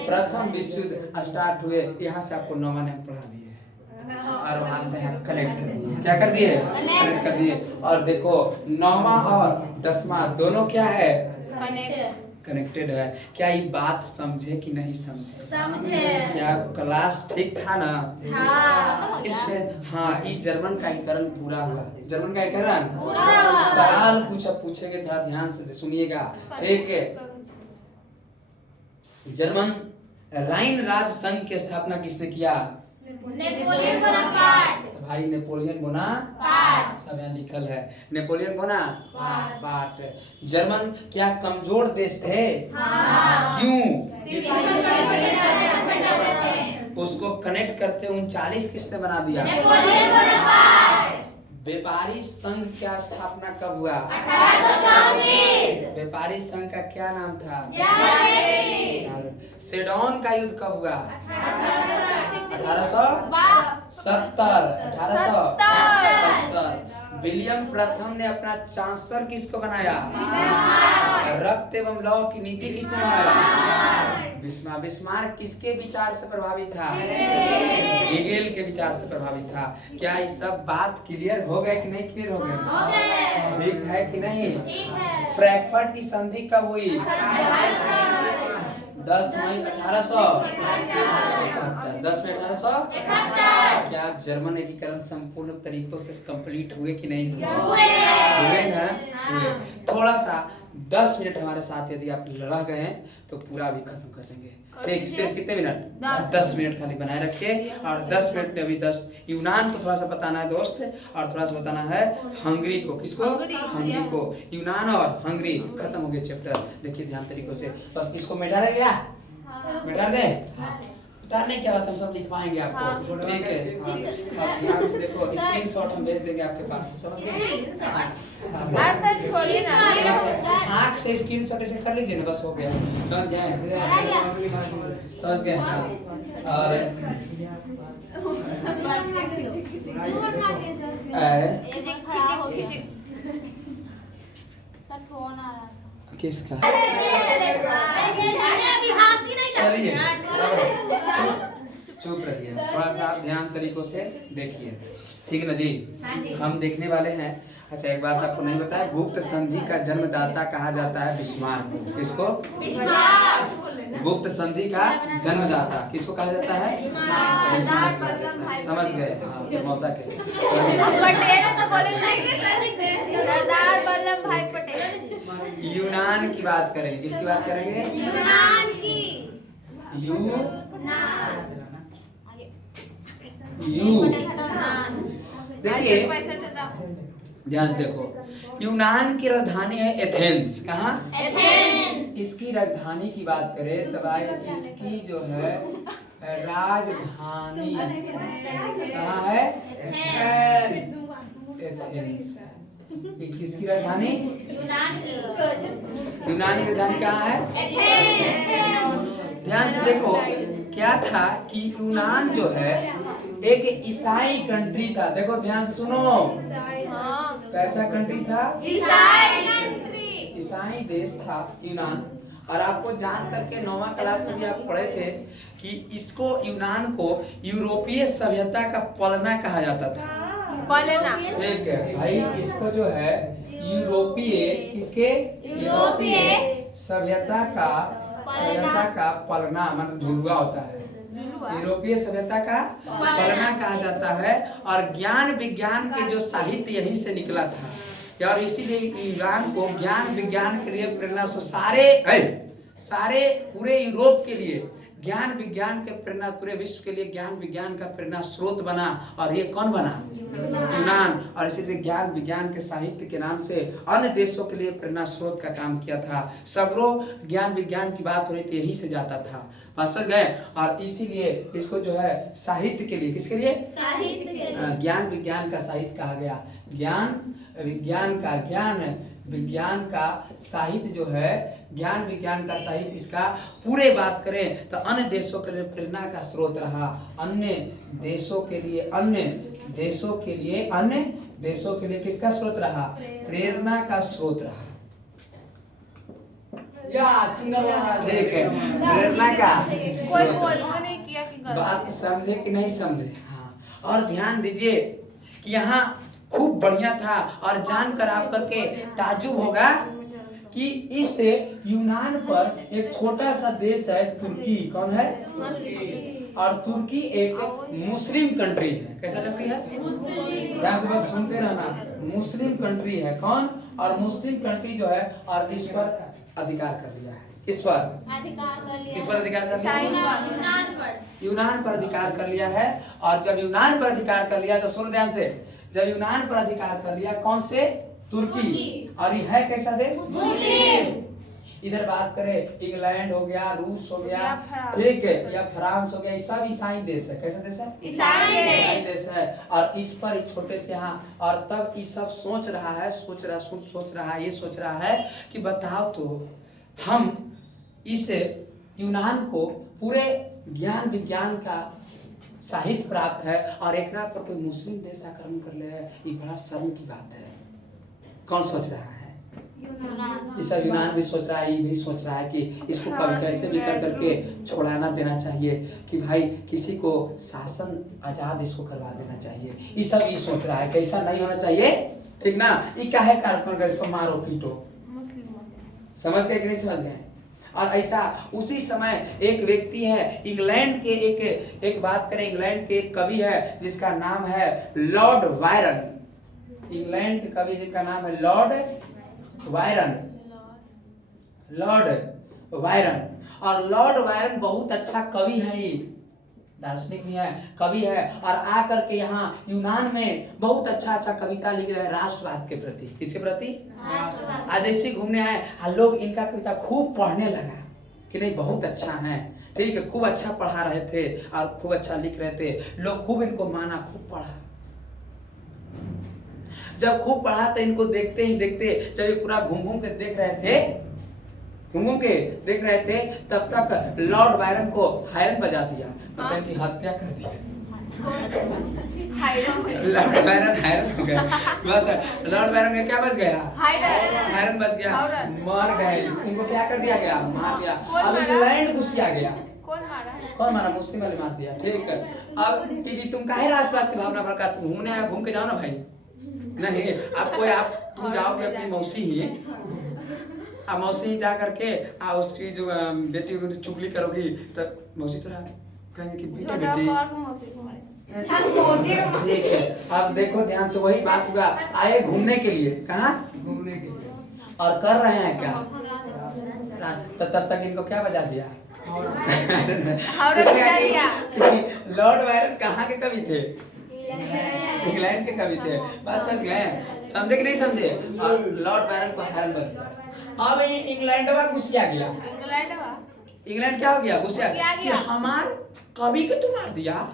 प्रथम विश्व युद्ध स्टार्ट हुए। यहाँ से आपको 9वां नाम पढ़ा दिए और वहां से हम कनेक्ट कर दिए। क्या कर दिए? कनेक्ट कर दिए। और देखो 9वां और 10वां दोनों क्या है? कनेक्टेड है। क्या ये बात समझे कि नहीं समझे? समझे। क्या क्लास ठीक था ना? हाँ। सिर्फ हाँ, ये जर्मन का एकीकरण पूरा हुआ। जर्मन का एकीकरण पूरा हुआ। सवाल कुछ अब पूछेंगे, थोड़ा ध्यान से सुनिएगा। एक जर्मन राइन राज संघ की स्थापना किसने किया? Napoleon Bonaparte. भाई नेपोलियन बोनापार्ट, सब यहाँ लिखल है, नेपोलियन बोनापार्ट। जर्मन क्या कमजोर देश थे? हाँ। क्यों? नेपोलियन उसको कनेक्ट करते 39 किसने बना दिया? बोनापार्ट। व्यापारी संघ क्या स्थापना कब हुआ? 1824। व्यापारी संघ का क्या नाम था? जापानी। सेडोन का युद्ध कब हुआ? 1870। विलियम प्रथम ने अपना चांसलर किसको बनाया? रक्त एवं लौ की नीति किसने बनाया? बिस्मार्क। बिस्मार्क किसके विचार से प्रभावित था? हेगेल के विचार से प्रभावित था। क्या ये सब बात क्लियर हो गए कि नहीं क्लियर हो गए? ठीक है कि नहीं? फ्रैंकफर्ट की संधि कब हुई? 10 मई 1871। 10 मई 1871। क्या जर्मन एकीकरण संपूर्ण तरीकों से कंप्लीट हुए कि नहीं हुए ना? हुए। थोड़ा सा 10 मिनट हमारे साथ यदि आप रह गए हैं तो पूरा भी खत्म कर देंगे। ठीक, सिर्फ कितने मिनट? 10 मिनट खाली बनाए रखे। और 10 मिनट में अभी 10 यूनान को थोड़ा सा बताना है दोस्त, और थोड़ा सा बताना है हंगरी को। किसको? हंगरी को। यूनान और हंगरी खत्म हो गए चैप्टर। देखिए ध्यान तरीकों से, बस इसको मिटा रह गया, मिटा दे। हाँ, उतारने क्या बात, हम सब लिखवाएंगे आपको। ठीक है, आप ध्यान से देखो, स्क्रीनशॉट हम भेज देंगे आपके पास, समझ गए? सर छोड़िए ना, आँख से स्क्रीनशॉट ऐसे कर लीजिए ना, बस हो गया। समझ गए? समझ गए? और किसका? चलिए चुप रहिए, थोड़ा सा ध्यान तरीकों से देखिए, ठीक है ना जी? हम देखने वाले हैं। अच्छा, एक बात आपको नहीं बताया, गुप्त संधि का जन्मदाता कहा जाता है बिस्मार्क को। किसको? गुप्त संधि का जन्मदाता किसको कहा जाता है? बिस्मार्क कहा जाता है। समझ गए? हाँ, तो मौसा के सरदार वल्लभ भाई पटेल। यूनान की बात करेंगे। किसकी बात करेंगे? यूनान की। देखिए ध्यान से देखो, यूनान की राजधानी है एथेंस। कहाँ? एथेंस। इसकी राजधानी की बात करें तब इसकी जो है राजधानी कहाँ है? एथेंस। किसकी राजधानी? यूनान की। यूनान की राजधानी कहाँ है? एथेंस। ध्यान से देखो, क्या था कि यूनान जो है एक ईसाई कंट्री था। देखो ध्यान से सुनो, कैसा कंट्री था? ईसाई देश था यूनान। और आपको जान करके 9वां क्लास में भी आप पढ़े थे कि इसको, यूनान को यूरोपीय सभ्यता का पलना कहा जाता था। ठीक है भाई, इसको जो है यूरोपीय, किसके? यूरोपीय सभ्यता का पलना, मतलब झुलुआ होता है। यूरोपीय सभ्यता का पलना कहा जाता है। और ज्ञान विज्ञान के जो साहित्य यहीं से निकला था, और इसीलिए यूनान को ज्ञान विज्ञान के लिए प्रेरणा, सारे पूरे यूरोप के लिए ज्ञान विज्ञान के प्रेरणा, पूरे विश्व के लिए ज्ञान विज्ञान का प्रेरणा स्रोत बना। और ये कौन बना? यूनान। और इसीलिए ज्ञान विज्ञान के साहित्य के नाम से अन्य देशों के लिए प्रेरणा स्रोत का काम किया था। सगरों ज्ञान विज्ञान की बात हो रही थी, यहीं से जाता था। बात समझ गए? और इसीलिए इसको जो है साहित्य के लिए, किसके लिए? ज्ञान विज्ञान का साहित्य कहा गया। ज्ञान विज्ञान का साहित्य जो है, ज्ञान विज्ञान का साहित्य, इसका पूरे बात करें तो अन्य देशों के लिए प्रेरणा का स्रोत रहा। अन्य देशों के लिए किसका स्रोत रहा? प्रेरणा का स्रोत रहा। ठीक है, प्रेरणा का स्रोत। बात समझे कि नहीं समझे? हाँ, और ध्यान दीजिए कि यहाँ खूब बढ़िया था। और जानकर आप करके ताजुब होगा कि इस यूनान पर एक छोटा सा देश है तुर्की। कौन है? और तुर्की एक मुस्लिम कंट्री है। कैसा कंट्री है? ध्यान से बस सुनते रहना। मुस्लिम कंट्री है। कौन? और मुस्लिम कंट्री जो है और इस पर अधिकार कर लिया है। किस पर अधिकार कर लिया? किस पर अधिकार कर लिया? यूनान पर। यूनान पर अधिकार कर लिया है। और जब यूनान पर अधिकार कर लिया तो सुनो ध्यान से, जब यूनान पर अधिकार कर लिया कौन से? तुर्की। और ये है कैसा देश? मुस्लिम। इधर बात करें इंग्लैंड हो गया, रूस हो गया, या फ्रांस। ठीक है, या फ्रांस हो गया, ये सब ईसाई देश है। कैसा देश है? ईसाई देश है। और इस पर एक छोटे से यहाँ और तब ये सब सोच रहा है, ये सोच रहा है कि बताओ तो हम इस यूनान को पूरे ज्ञान विज्ञान का साहित्य प्राप्त है और एकरा पर कोई मुस्लिम देश आक्रमण कर ले है, ये बड़ा शर्म की बात है। कौन सोच रहा है? इस यूनान भी सोच रहा है, ये भी सोच रहा है कि इसको कभी कैसे भी कर करके छोड़ाना देना चाहिए, कि भाई किसी को शासन आजाद इसको करवा देना चाहिए। ये सब ये सोच रहा है, कैसा नहीं होना चाहिए, ठीक ना? ये काहे कार्यक्रम कर, इसको मारो पीटो। समझ गए कि नहीं समझ गए? और ऐसा उसी समय एक व्यक्ति है इंग्लैंड के, एक बात करें, इंग्लैंड के एक कवि है जिसका नाम है लॉर्ड वायरन। इंग्लैंड के कवि जिसका नाम है लॉर्ड वायरन। और लॉर्ड वायरन बहुत अच्छा कवि है, दार्शनिक भी है, कवि है, और आकर के यहाँ यूनान में बहुत अच्छा कविता लिख रहे हैं राष्ट्रवाद के प्रति। किसके प्रति? आज ऐसे घूमने आए, लोग इनका कविता खूब पढ़ने लगा कि नहीं बहुत अच्छा है, ठीक है, खूब अच्छा पढ़ा रहे थे और खूब अच्छा लिख रहे थे, लोग खूब इनको माना, खूब पढ़ा। जब खूब पढ़ा तो इनको देखते ही देखते, जब ये पूरा घूम घूम के देख रहे थे, तब तक लॉर्ड वायरन को हायरन बजा दिया, मतलब इनकी हत्या कर दी। लॉर्ड वायरन हायरन हो गए, बस लॉर्ड वायरन का क्या बच गया? हायरन बच गया, मर गए। इनको क्या कर दिया गया? मार दिया। अब इंग्लैंड घुसिया गया। कौन मारा? मुस्लिम वाले मार दिया, ठीक है। अब टीवी तुम काहे राष्ट्रवाद की भावना भड़का? तुम घूमने आया, घूम के जाओ ना भाई। नहीं, आप तू जाओगे अपनी मौसी ही, अब मौसी जा करके उसकी जो बेटी की चुगली करोगी तो मौसी थोड़ा कहेंगे कि बेटी ठीक है। अब देखो ध्यान से, वही बात हुआ, आए घूमने के लिए, कहाँ घूमने के लिए, और कर रहे हैं क्या? तो तब तक इनको क्या बजा दिया? लॉर्ड वायरन कहाँ के कवि थे? इंग्लैंड के कवि थे। बस समझ गए? समझे कि नहीं समझे? और लॉर्ड वायरन को हायरन बच गया। अब ये इंग्लैंडवा घुसिया गया। इंग्लैंड क्या हो गया? घुसिया कि हमार कवि को तो मार दिया।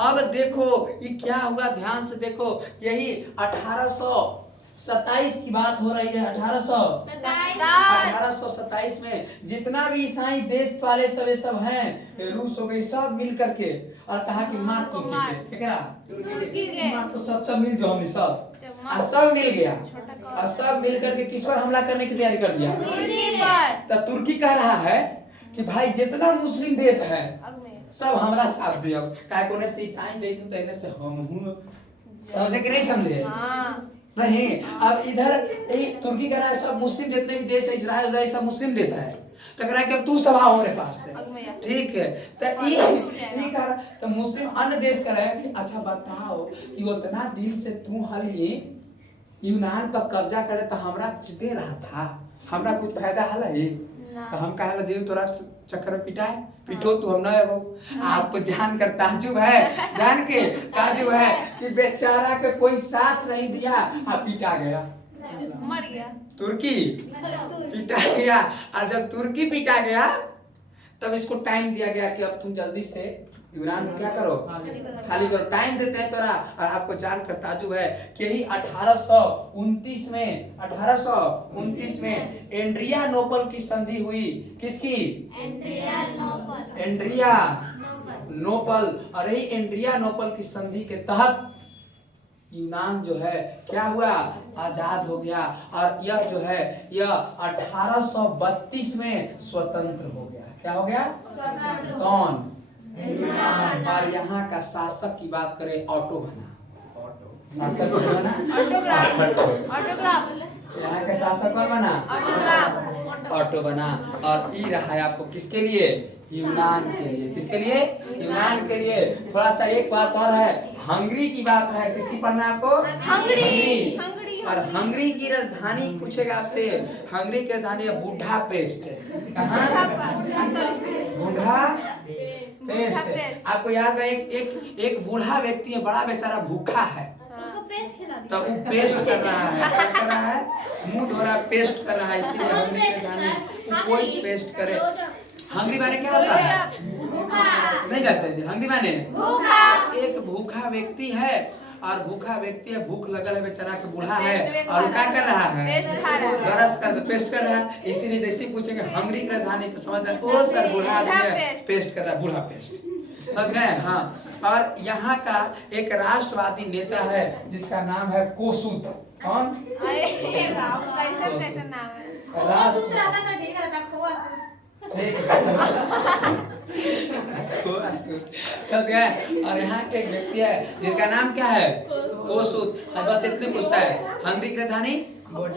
अब देखो ये क्या हुआ, ध्यान से देखो, यही 1827 की बात हो रही है। 1827 में जितना भी ईसाई देश वाले सब हैं, रूस हो गई, सब मिल करके और कहा कि मार तुर्की के, मार तो सब मिल जाओ, हमने सब मिल गया और सब मिल करके किस पर हमला करने की तैयारी कर दिया? तब तुर्की कह रहा है कि भाई जितना मुस्लिम देश है सब हमारा साथ दिया, काहे कोने से ईसाई नहीं थे, तो से हम हूं। समझे कि नहीं समझे? नहीं। अब इधर तुर्की कह रहा है सब मुस्लिम जितने भी देश है, इजराइल सब मुस्लिम देश है, तो कह रहा है कि तू सब आओ मेरे पास से, ठीक है। तो मुस्लिम अन्य देश कह रहे हैं कि अच्छा बताओ कि उतना दिन से तू हल ही यूनान पर कब्जा करे तो हमरा कुछ दे रहा था, हमरा कुछ फायदा हल है, तो हम कहा जेल तोरा चक्कर में पिटाए, पिटो तू हम ना। आपको जानकर ताजुब है कि बेचारा के कोई साथ नहीं दिया, आप पिटा गया, मर गया। तुर्की पिटा गया। और जब तुर्की पिटा गया तब इसको टाइम दिया गया कि अब तुम जल्दी से यूनान को क्या करो, खाली करो। टाइम देते हैं तोरा। और आपको जानकर ताजुब है कि यही 1829 में एंड्रिया नोबल की संधि हुई। किसकी? Andrea Noble. और यही एंड्रिया नोबल की संधि के तहत यूनान जो है क्या हुआ? आजाद हो गया। और यह जो है यह 1832 में स्वतंत्र हो गया। क्या हो गया? कौन? और यहाँ का शासक की बात करें, ऑटो बना। शासक बना, यहाँ का शासक कौन बना? ऑटो बना। और ई रहा है आपको किसके लिए? यूनान के लिए। किसके लिए? यूनान के लिए। थोड़ा सा एक बात और है, हंगरी की बात है। किसकी पढ़ना है आपको? हंगरी। और हंगरी की राजधानी पूछेगा आपसे। हंगरी की राजधानी है बुडापेस्ट। कहाँ? बुडापेस्ट। आपको याद है एक बूढ़ा व्यक्ति है, बड़ा बेचारा भूखा है, तो वो पेस्ट कर रहा है। क्या कर रहा है? मुंह धो रहा है, पेस्ट कर रहा है। इसीलिए हंगरी की राजधानी कोई पेस्ट करे। हंगरी माने क्या होता है? नहीं जानते जी? हंगरी माने एक भूखा व्यक्ति है, और भूखा व्यक्ति है, भूख लगल है, बेचारा के बूढ़ा है, और वो क्या कर रहा है? बरस कर पेस्ट कर रहा है। इसीलिए जैसे पूछेंगे हंगरी की राजधानी तो समझ जाए ओ सर बूढ़ा आदमी है, पेस्ट कर रहा है, बूढ़ा पेस्ट। समझ गए? हाँ। और यहाँ का एक राष्ट्रवादी नेता है जिसका नाम है कोसूत। कौन? समझ गए? और यहाँ के एक व्यक्ति है जिनका नाम क्या है? कोसूत। बस इतने पूछता है हंगरी की राजधानी। और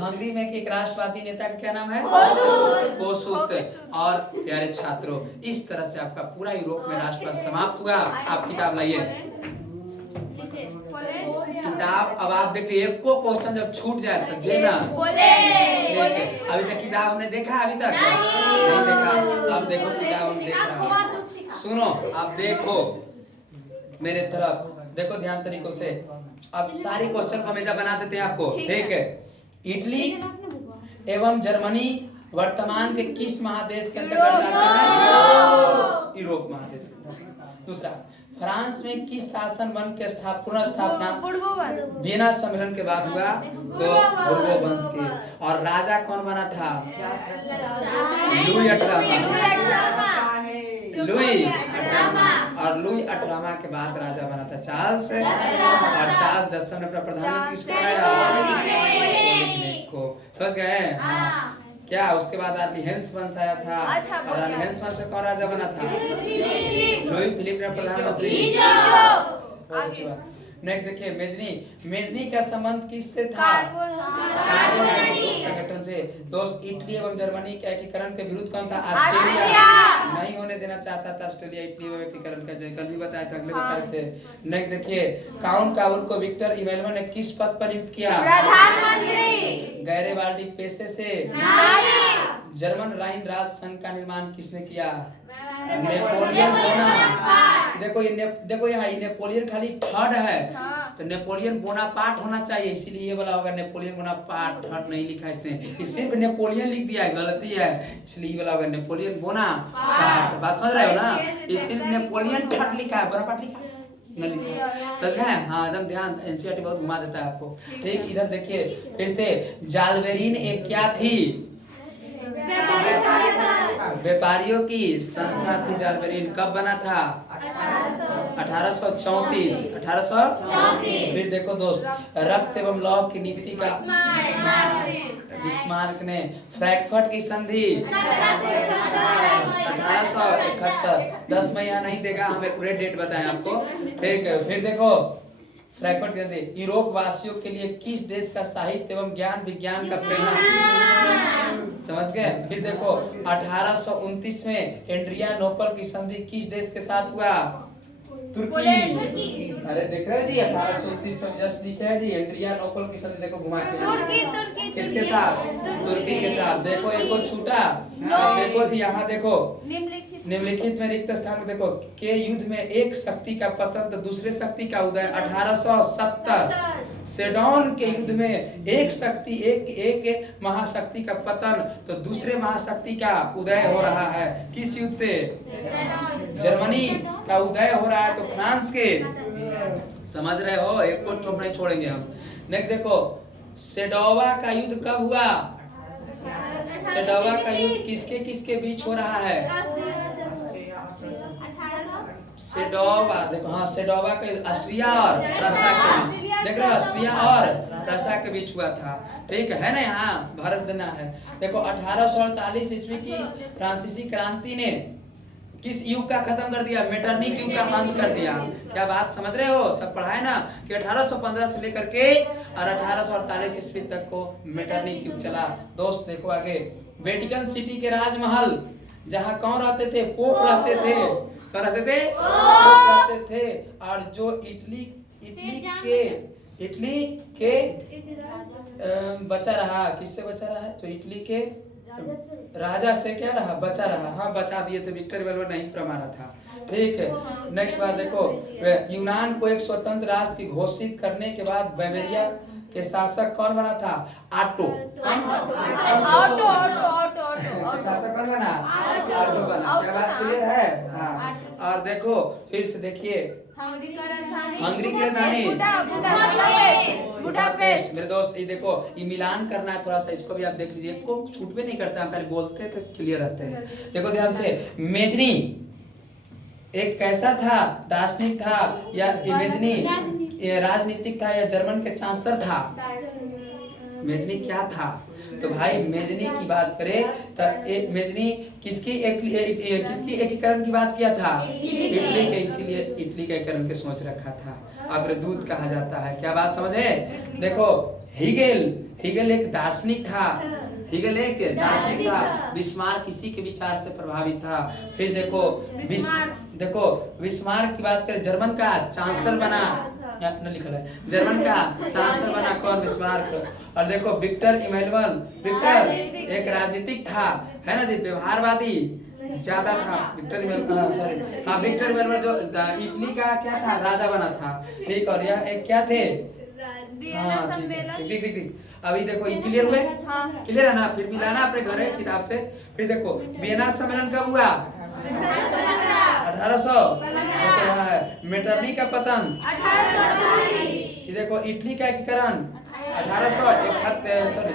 हंगरी में एक राष्ट्रवादी नेता का क्या नाम है? कोसूत। और प्यारे छात्रों, इस तरह से आपका पूरा यूरोप में राष्ट्रवाद समाप्त हुआ। आप किताब लाइए। किताब अब आप देखिए, एक को क्वेश्चन जब छूट जाए तो जेना अभी तक किताब हमने देखा? अभी तक नहीं देखा। अब देखो किताब हम देख रहे हैं। सुनो, आप देखो मेरे तरफ, देखो ध्यान तरीकों से। अब सारी क्वेश्चन को हमेशा बना देते हैं आपको, ठीक है? इटली एवं जर्मनी वर्तमान के किस महादेश के अंतर्गत आते हैं? यूरोप महादेश के अंतर्गत। दूसरा, फ्रांस में किस शासन वन के पुनर्स्थापना वियना सम्मेलन के बाद हुआ? तो बुर्बो वंश के। और राजा कौन बना था? लुई 18वां। और लुई 18वां के बाद राजा बना था चार्ल्स। और चार्ल्स 10 ने अपना प्रधानमंत्री किसको बनाया? को। समझ गए? हाँ। क्या उसके बाद रानी हेंस वंश आया था। और रानी हेंस वंश में कौन राजा बना था? लुई फिलिप ने प्रधानमंत्री। बहुत अच्छी बात। नेक्स्ट देखिए, मेजनी का संबंध किससे था? कार्बन संगठन से। दोस्त, इटली एवं जर्मनी के एकीकरण के विरुद्ध कौन था? ऑस्ट्रेलिया। नहीं होने देना चाहता था ऑस्ट्रेलिया इटली एवं एकीकरण का। कल भी बताया था, अगले बताए थे। नेक्स्ट देखिए, काउंट काबुल को विक्टर इमैनुअल ने किस पद पर नियुक्त किया? प्रधानमंत्री। गैरिबाल्डी पेशे से? जर्मन राइन राज संघ का निर्माण किसने किया? नेपोलियन बोना। देखो यहाँ नेपोलियन खाली थर्ड है, तो नेपोलियन बोनापार्ट होना चाहिए, इसीलिए ये वाला होगा। नेपोलियन बोनापार्ट थर्ड नहीं लिखा इसने, इस सिर्फ नेपोलियन लिख दिया है, गलती है, इसलिए ये वाला होगा नेपोलियन बोनापार्ट। बात समझ रहे हो ना? इस सिर्फ नेपोलियन थर्ड लिखा है, बोनापार्ट लिखा है नहीं लिखा। समझ गए? हाँ, एकदम ध्यान। एनसीईआरटी बहुत घुमा देता है आपको। ठीक, इधर देखिए फिर से, जालबेरीन एक क्या थी? व्यापारियों की संस्था थी। जालबेरीन कब बना था? 1834। फिर देखो दोस्त, रक्त एवं लौह की नीति का बिस्मार्क ने। फ्रैंकफर्ट की संधि 1871। 10 में यहाँ नहीं देगा, हम एक्यूरेट डेट बताएं आपको, ठीक है? फिर देखो फ्रैंकफर्ट की संधि यूरोप वासियों के लिए किस देश का साहित्य एवं ज्ञान विज्ञान का प्रेरणा? समझ गए? फिर देखो 1829 में एंड्रिया नोबल की संधि किस देश के साथ हुआ? तुर्की। अरे देख रहे हो जी, 1829 में जस्ट लिखा है जी, एंड्रिया नोबल की संधि। देखो घुमा के, किसके साथ? तुर्की के साथ। देखो एक और छूटा। देखो जी यहाँ देखो, निम्नलिखित में रिक्त स्थान को देखो। के युद्ध में एक शक्ति का पतन तो दूसरे शक्ति का उदय 1870। सेडोन के युद्ध में एक महाशक्ति का पतन तो दूसरे महाशक्ति का उदय हो रहा है। किस युद्ध से? जर्मनी का उदय हो रहा है तो फ्रांस के। समझ रहे हो? एक को चुप नहीं छोड़ेंगे हम। नेक्स्ट देखो, सेडोवा का युद्ध कब हुआ? सेडोवा का युद्ध किसके किसके बीच हो रहा है? सेडोवा, देखो हाँ, सेडोवा का ऑस्ट्रिया और प्रसा के बीच। देख रहे हो, ऑस्ट्रिया और प्रसा के बीच हुआ था। ठीक है ना? यहाँ भारत देना है। देखो 1848 ईस्वी की फ्रांसीसी क्रांति ने किस युग का खत्म कर दिया? मेटरनिक युग का अंत कर दिया। क्या बात समझ रहे हो? सब पढ़ा है ना कि 1815 से लेकर के और 1848 ईस्वी तक को मेटरनिक युग चला। दोस्त देखो आगे, वेटिकन सिटी के राजमहल जहाँ कौन रहते थे? पोप रहते थे। कौन रहते थे? पोप रहते थे। और जो इटली के बचा रहा, किससे बचा रहा है? तो इटली के राजा से क्या रहा? बचा रहा। हाँ बचा दिए थे, विक्टर एम्बर्वर नहीं मारा था। ठीक है, नेक्स्ट बात देखो, यूनान को एक स्वतंत्र राष्ट्र की घोषित करने के बाद बाइबेरिया के शासक कौन बना था? ऑटो। शासक कौन बना? ऑटो बना। क्या बात क्लियर है? हाँ। और देखो फिर से देखिए, हंगरी की राजधानी बुडापेस्ट। मेरे दोस्त ये देखो, ये मिलान करना है थोड़ा सा, इसको भी आप देख लीजिए, को छूट भी नहीं करता, हम पहले बोलते हैं तो क्लियर रहते हैं। देखो ध्यान से, मेजनी एक कैसा था? दार्शनिक था या इमेजनी राजनीतिक था या जर्मन के चांसलर था? मेजनी क्या था? तो भाई मेजनी की बात करें तो मेजनी किसकी एकीकरण की बात किया था? इटली के, इसीलिए इटली का एकीकरण के सोच रखा था। अग्रदूत कहा जाता है। क्या बात समझे? देखो हिगेल एक दार्शनिक था। हिगेल एक दार्शनिक था। बिस्मार्क किसी के विचार से प्रभावित था। फिर देखो बिस्मार्क की बात करें, जर्मन का चांसलर बना, न लिखा है, जर्मन का चांसलर बना कौन? बिस्मार्क। और देखो विक्टर इमैनुअल एक राजनीतिक था, है ना जी, व्यवहारवादी ज्यादा था। विक्टर इमैनुअल जो इटली का क्या था? राजा बना था। ठीक, और यह एक क्या थे? हाँ ठीक। अभी देखो ये क्लियर हुए? क्लियर है ना? फिर मिलाना अपने घर है किताब से। फिर देखो वियना सम्मेलन कब हुआ? 1800। देखो यहाँ है मेटरनिक का पतन 1840। देखो इटली का एकीकरण 1871,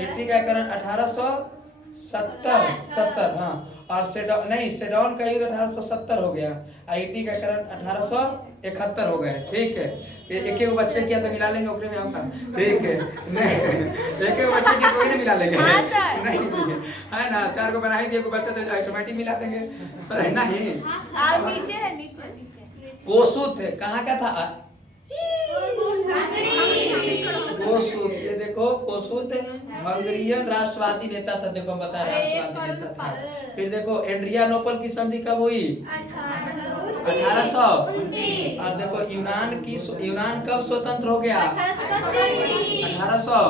इटली का एकीकरण 1870। हाँ, और सेडौन का युद्ध 1870 हो गया। आईटी का एकीकरण 1871 हो गए। ठीक है, एक बच्चे किया तो मिला लेंगे ओकरे में आपका। ठीक है, नहीं एक बच्चे किया कोई नहीं मिला लेंगे, नहीं है ना? 4 को बना ही दिए, बच्चा तो ऑटोमेटिक मिला देंगे, पर नहीं। कोसुत कहाँ का था? कोसुत, ये देखो कोसुत हंगरियन राष्ट्रवादी नेता था। देखो बता, राष्ट्रवादी नेता था। फिर देखो एड्रियानोपल की संधि कब हुई? 1800। और देखो यूनान कब स्वतंत्र हो गया? 1800।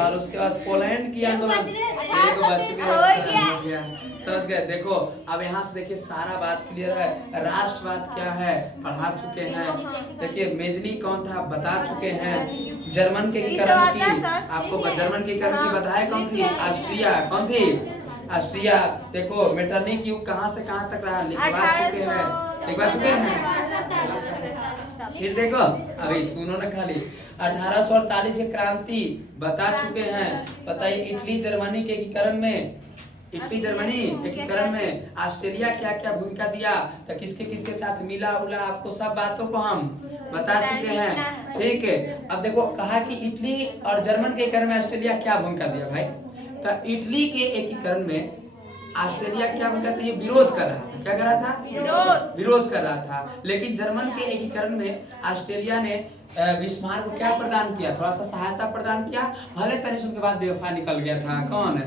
और उसके बाद पोलैंड की आंदोलन, एक बच गया। समझ गए? देखो अब यहाँ से देखिए सारा बात क्लियर है। राष्ट्रवाद क्या है पढ़ा चुके हैं। देखिए मेजनी कौन था बता चुके हैं। जर्मन के एकीकरण की आपको जर्मन के एकीकरण की बताया कौन थी? ऑस्ट्रिया। कौन थी? ऑस्ट्रिया। देखो मेटरनिक युग कहाँ से कहाँ तक रहा लिखवा चुके हैं। फिर देखो अभी सुनो ना, खाली 1848 की क्रांति बता चुके हैं। बताइए इटली जर्मनी के एकीकरण में ऑस्ट्रेलिया क्या क्या भूमिका दिया, तो किसके साथ मिला उला, आपको सब बातों को हम बता चुके हैं। ठीक है, अब देखो कहा कि इटली और जर्मन के एकीकरण में ऑस्ट्रेलिया क्या भूमिका दिया भाई? तो इटली के एकीकरण में ऑस्ट्रेलिया क्या भूमिका थी? विरोध कर रहा था। क्या कर रहा था? विरोध कर रहा था। लेकिन जर्मन के एकीकरण में ऑस्ट्रेलिया ने बिस्मार्क को क्या प्रदान किया? थोड़ा सा सहायता प्रदान किया। भले तरीके से उनके बाद बेवफा निकल गया था। कौन?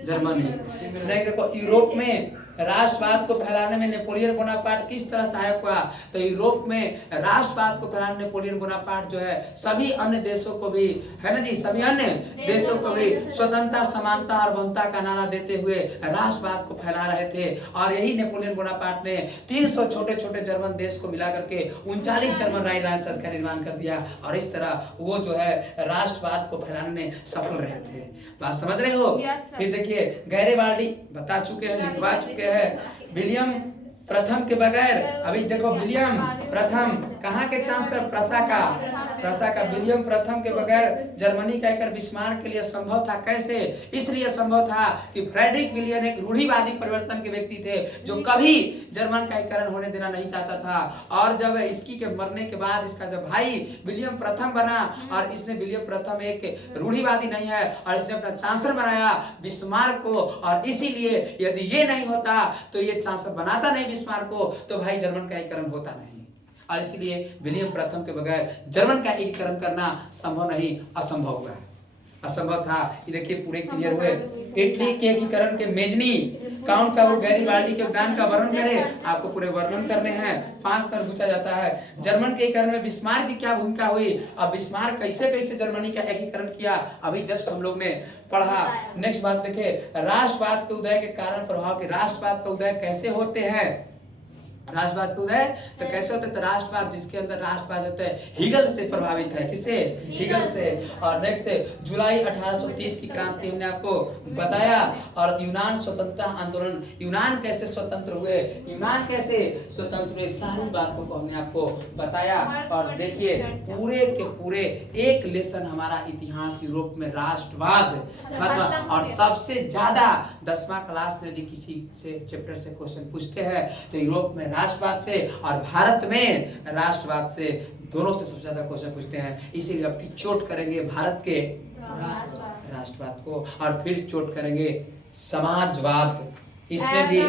जर्मनी। नहीं देखो यूरोप में राष्ट्रवाद को फैलाने में नेपोलियन बोनापार्ट किस तरह सहायक हुआ? तो यूरोप में राष्ट्रवाद को फैलाने नेपोलियन बोनापार्ट जो है सभी अन्य देशों को भी, है ना जी, सभी अन्य देशों को भी स्वतंत्रता, समानता और बंधुता का नारा देते हुए राष्ट्रवाद को फैला रहे थे। और यही नेपोलियन बोनापार्ट ने 300 छोटे छोटे जर्मन देश को मिला करके 39 जर्मन राज्य का निर्माण कर दिया। और इस तरह वो जो है राष्ट्रवाद को फैलाने में सफल रहे थे। बात समझ रहे हो? फिर देखिए गैरेवाल्डी बता चुके हैं, लिखवा चुके हैं। विलियम प्रथम के बगैर, अभी देखो विलियम प्रथम कहाँ के चांसलर, प्रसा का विलियम प्रथम के बगैर जर्मनी का एक बिस्मार्क के लिए संभव था। कैसे? इसलिए संभव था कि फ्रेडरिक विलियम एक रूढ़िवादी परिवर्तन के व्यक्ति थे जो कभी जर्मन का एकीकरण होने देना नहीं चाहता था। और जब इसकी के मरने के बाद इसका जब भाई विलियम प्रथम बना, और इसने विलियम प्रथम एक रूढ़िवादी नहीं है, और इसने अपना चांसलर बनाया बिस्मार्क को, और इसीलिए यदि ये नहीं होता तो ये चांसलर बनाता नहीं बिस्मार्क को, तो भाई जर्मन का एकीकरण होता नहीं। और इसलिए विलियम प्रथम के बगैर जर्मन का एकीकरण करना संभव नहीं, असंभव हुआ, असंभव था। ये देखिए पूरे क्लियर हुए। इटली के एकीकरण के मेजनी काउंट का वो गैरीबाल्डी के योगदान का वर्णन करे, आपको पूरे वर्णन करने हैं, 5 स्तर पूछा जाता है। जर्मन के एकीकरण में बिस्मार्क की क्या भूमिका हुई, अब बिस्मार्क कैसे कैसे जर्मनी का एकीकरण किया, अभी जस्ट हम लोग ने पढ़ा। नेक्स्ट बात देखे, राष्ट्रवाद के उदय के कारण प्रभाव के, राष्ट्रवाद का उदय कैसे होते हैं, राष्ट्रवाद का उदय तो कैसे होता है, तो राष्ट्रवाद जिसके अंदर राष्ट्रवाद होता है हीगल से प्रभावित है, किससे, हीगल से। और नेक्स्ट जुलाई 1830 की क्रांति हमने आपको बताया। और यूनान स्वतंत्रता आंदोलन, यूनान कैसे स्वतंत्र हुए, यूनान कैसे स्वतंत्र हुए, सारी बातों को हमने आपको बताया। और देखिए पूरे के पूरे एक लेसन हमारा इतिहास यूरोप में राष्ट्रवाद खत्म। और सबसे ज्यादा 10वां क्लास में यदि किसी से चैप्टर से क्वेश्चन पूछते हैं तो यूरोप में राष्ट्रवाद से और भारत में राष्ट्रवाद से, दोनों से सबसे ज्यादा क्वेश्चन पूछते हैं। इसीलिए अब की चोट करेंगे भारत के राष्ट्रवाद को, और फिर चोट करेंगे समाजवाद, इसमें भी,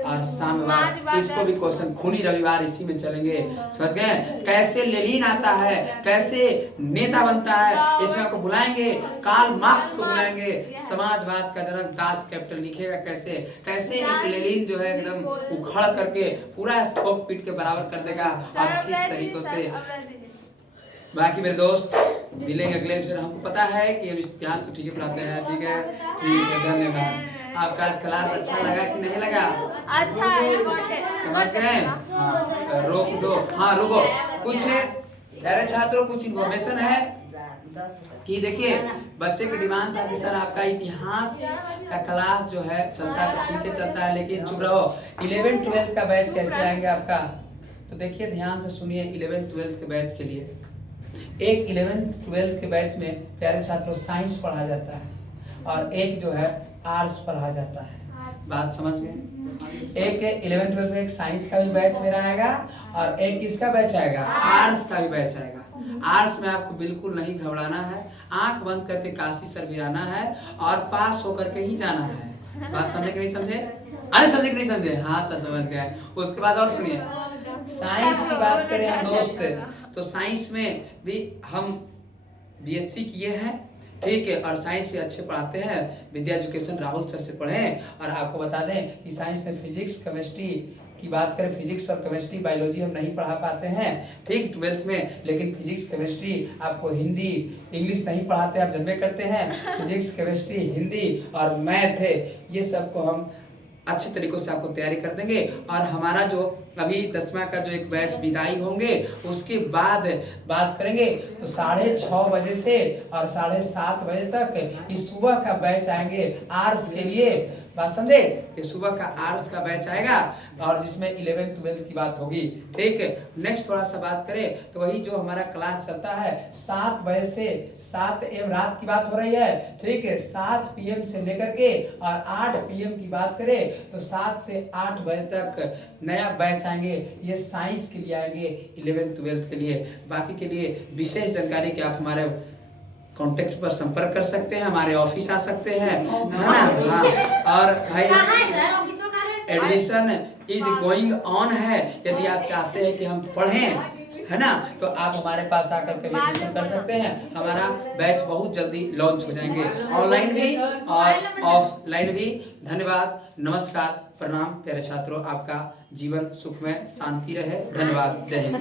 और साम्यवाद, इसको भी क्वेश्चन खूनी रविवार इसी में चलेंगे, समझ गए। कैसे लेनिन आता है, कैसे नेता बनता है, इसमें आपको बुलाएंगे, कार्ल मार्क्स को बुलाएंगे, समाजवाद का जनक दास कैपिटल लिखेगा कैसे, कैसे एक लेनिन जो है एकदम उखड़ करके पूरा ठोक पीट के बराबर कर देगा, और किस तरीकों से। बाकी मेरे दोस्त मिलेंगे अगले एपिसोड। हमको पता है कि हम इतिहास तो ठीक है पढ़ाते हैं, ठीक है, धन्यवाद। आपका आज क्लास अच्छा लगा कि नहीं लगा, अच्छा है, समझ गए। हाँ, रोक दो, हाँ रुको, कुछ प्यारे छात्रों कुछ इन्फॉर्मेशन है कि देखिए बच्चे की डिमांड था कि सर आपका इतिहास का क्लास जो है चलता है तो ठीक है चलता है, लेकिन चुप रहो, 11th-12th का बैच कैसे आएंगे आपका। तो देखिए ध्यान से सुनिए, 11th-12th के बैच के लिए एक 11th-12th के बैच में प्यारे छात्रों साइंस पढ़ा जाता है, और एक जो है आर्ट्स पढ़ा जाता है। बात समझ गए। एक 11th-12th में एक साइंस का भी बैच मेरा आएगा, और एक किसका बैच आएगा, आर्ट्स का भी बैच आएगा। आर्ट्स में आपको बिल्कुल नहीं घबराना है, आंख बंद करके काशी सर भी आना है, और पास होकर के ही जाना है। बात समझे कि नहीं समझे, अरे समझे कि नहीं समझे, हाँ सर समझ गए। उसके बाद और सुनिए, साइंस की बात करें हम दोस्त, तो साइंस में भी हम बीएससी किए हैं, ठीक है, और साइंस भी अच्छे पढ़ाते हैं, विद्या एजुकेशन राहुल सर से पढ़ें। और आपको बता दें कि साइंस में फिजिक्स केमिस्ट्री की बात करें, फिजिक्स और केमिस्ट्री बायोलॉजी हम नहीं पढ़ा पाते हैं, ठीक, 12th में, लेकिन फिजिक्स केमिस्ट्री आपको हिंदी इंग्लिश नहीं पढ़ाते, आप जानबे करते हैं। फिजिक्स केमिस्ट्री हिंदी और मैथ है, ये सब को हम अच्छे तरीकों से आपको तैयारी कर देंगे। और हमारा जो अभी 10वां का जो एक बैच विदाई होंगे, उसके बाद बात करेंगे तो 6:30 बजे से और 7:30 बजे तक इस सुबह का बैच आएंगे आर्ट्स के लिए। बात समझे, ये सुबह का आर्ट्स का बैच आएगा, और जिसमें 11th-12th की बात होगी, ठीक है। नेक्स्ट थोड़ा सा बात करें तो वही जो हमारा क्लास चलता है 7 बजे से 7 AM रात की बात हो रही है, ठीक है, 7 PM से लेकर के और 8 PM की बात करें तो 7 से 8 बजे तक नया बैच आएंगे, ये साइंस के लिए आएंगे, 11th-12th के लिए। बाकी के लिए विशेष जानकारी के आप हमारे कांटेक्ट पर संपर्क कर सकते हैं, हमारे ऑफिस आ सकते हैं, है ना। हाँ, और भाई एडमिशन इज गोइंग ऑन है, यदि आप चाहते हैं कि हम पढ़ें, है ना, तो आप हमारे पास आकर के एडमिशन कर सकते हैं। हमारा बैच बहुत जल्दी लॉन्च हो जाएंगे, ऑनलाइन भी और ऑफलाइन भी। धन्यवाद, नमस्कार, प्रणाम प्यारे छात्रों, आपका जीवन सुखमय शांति रहे। धन्यवाद, जय हिंद।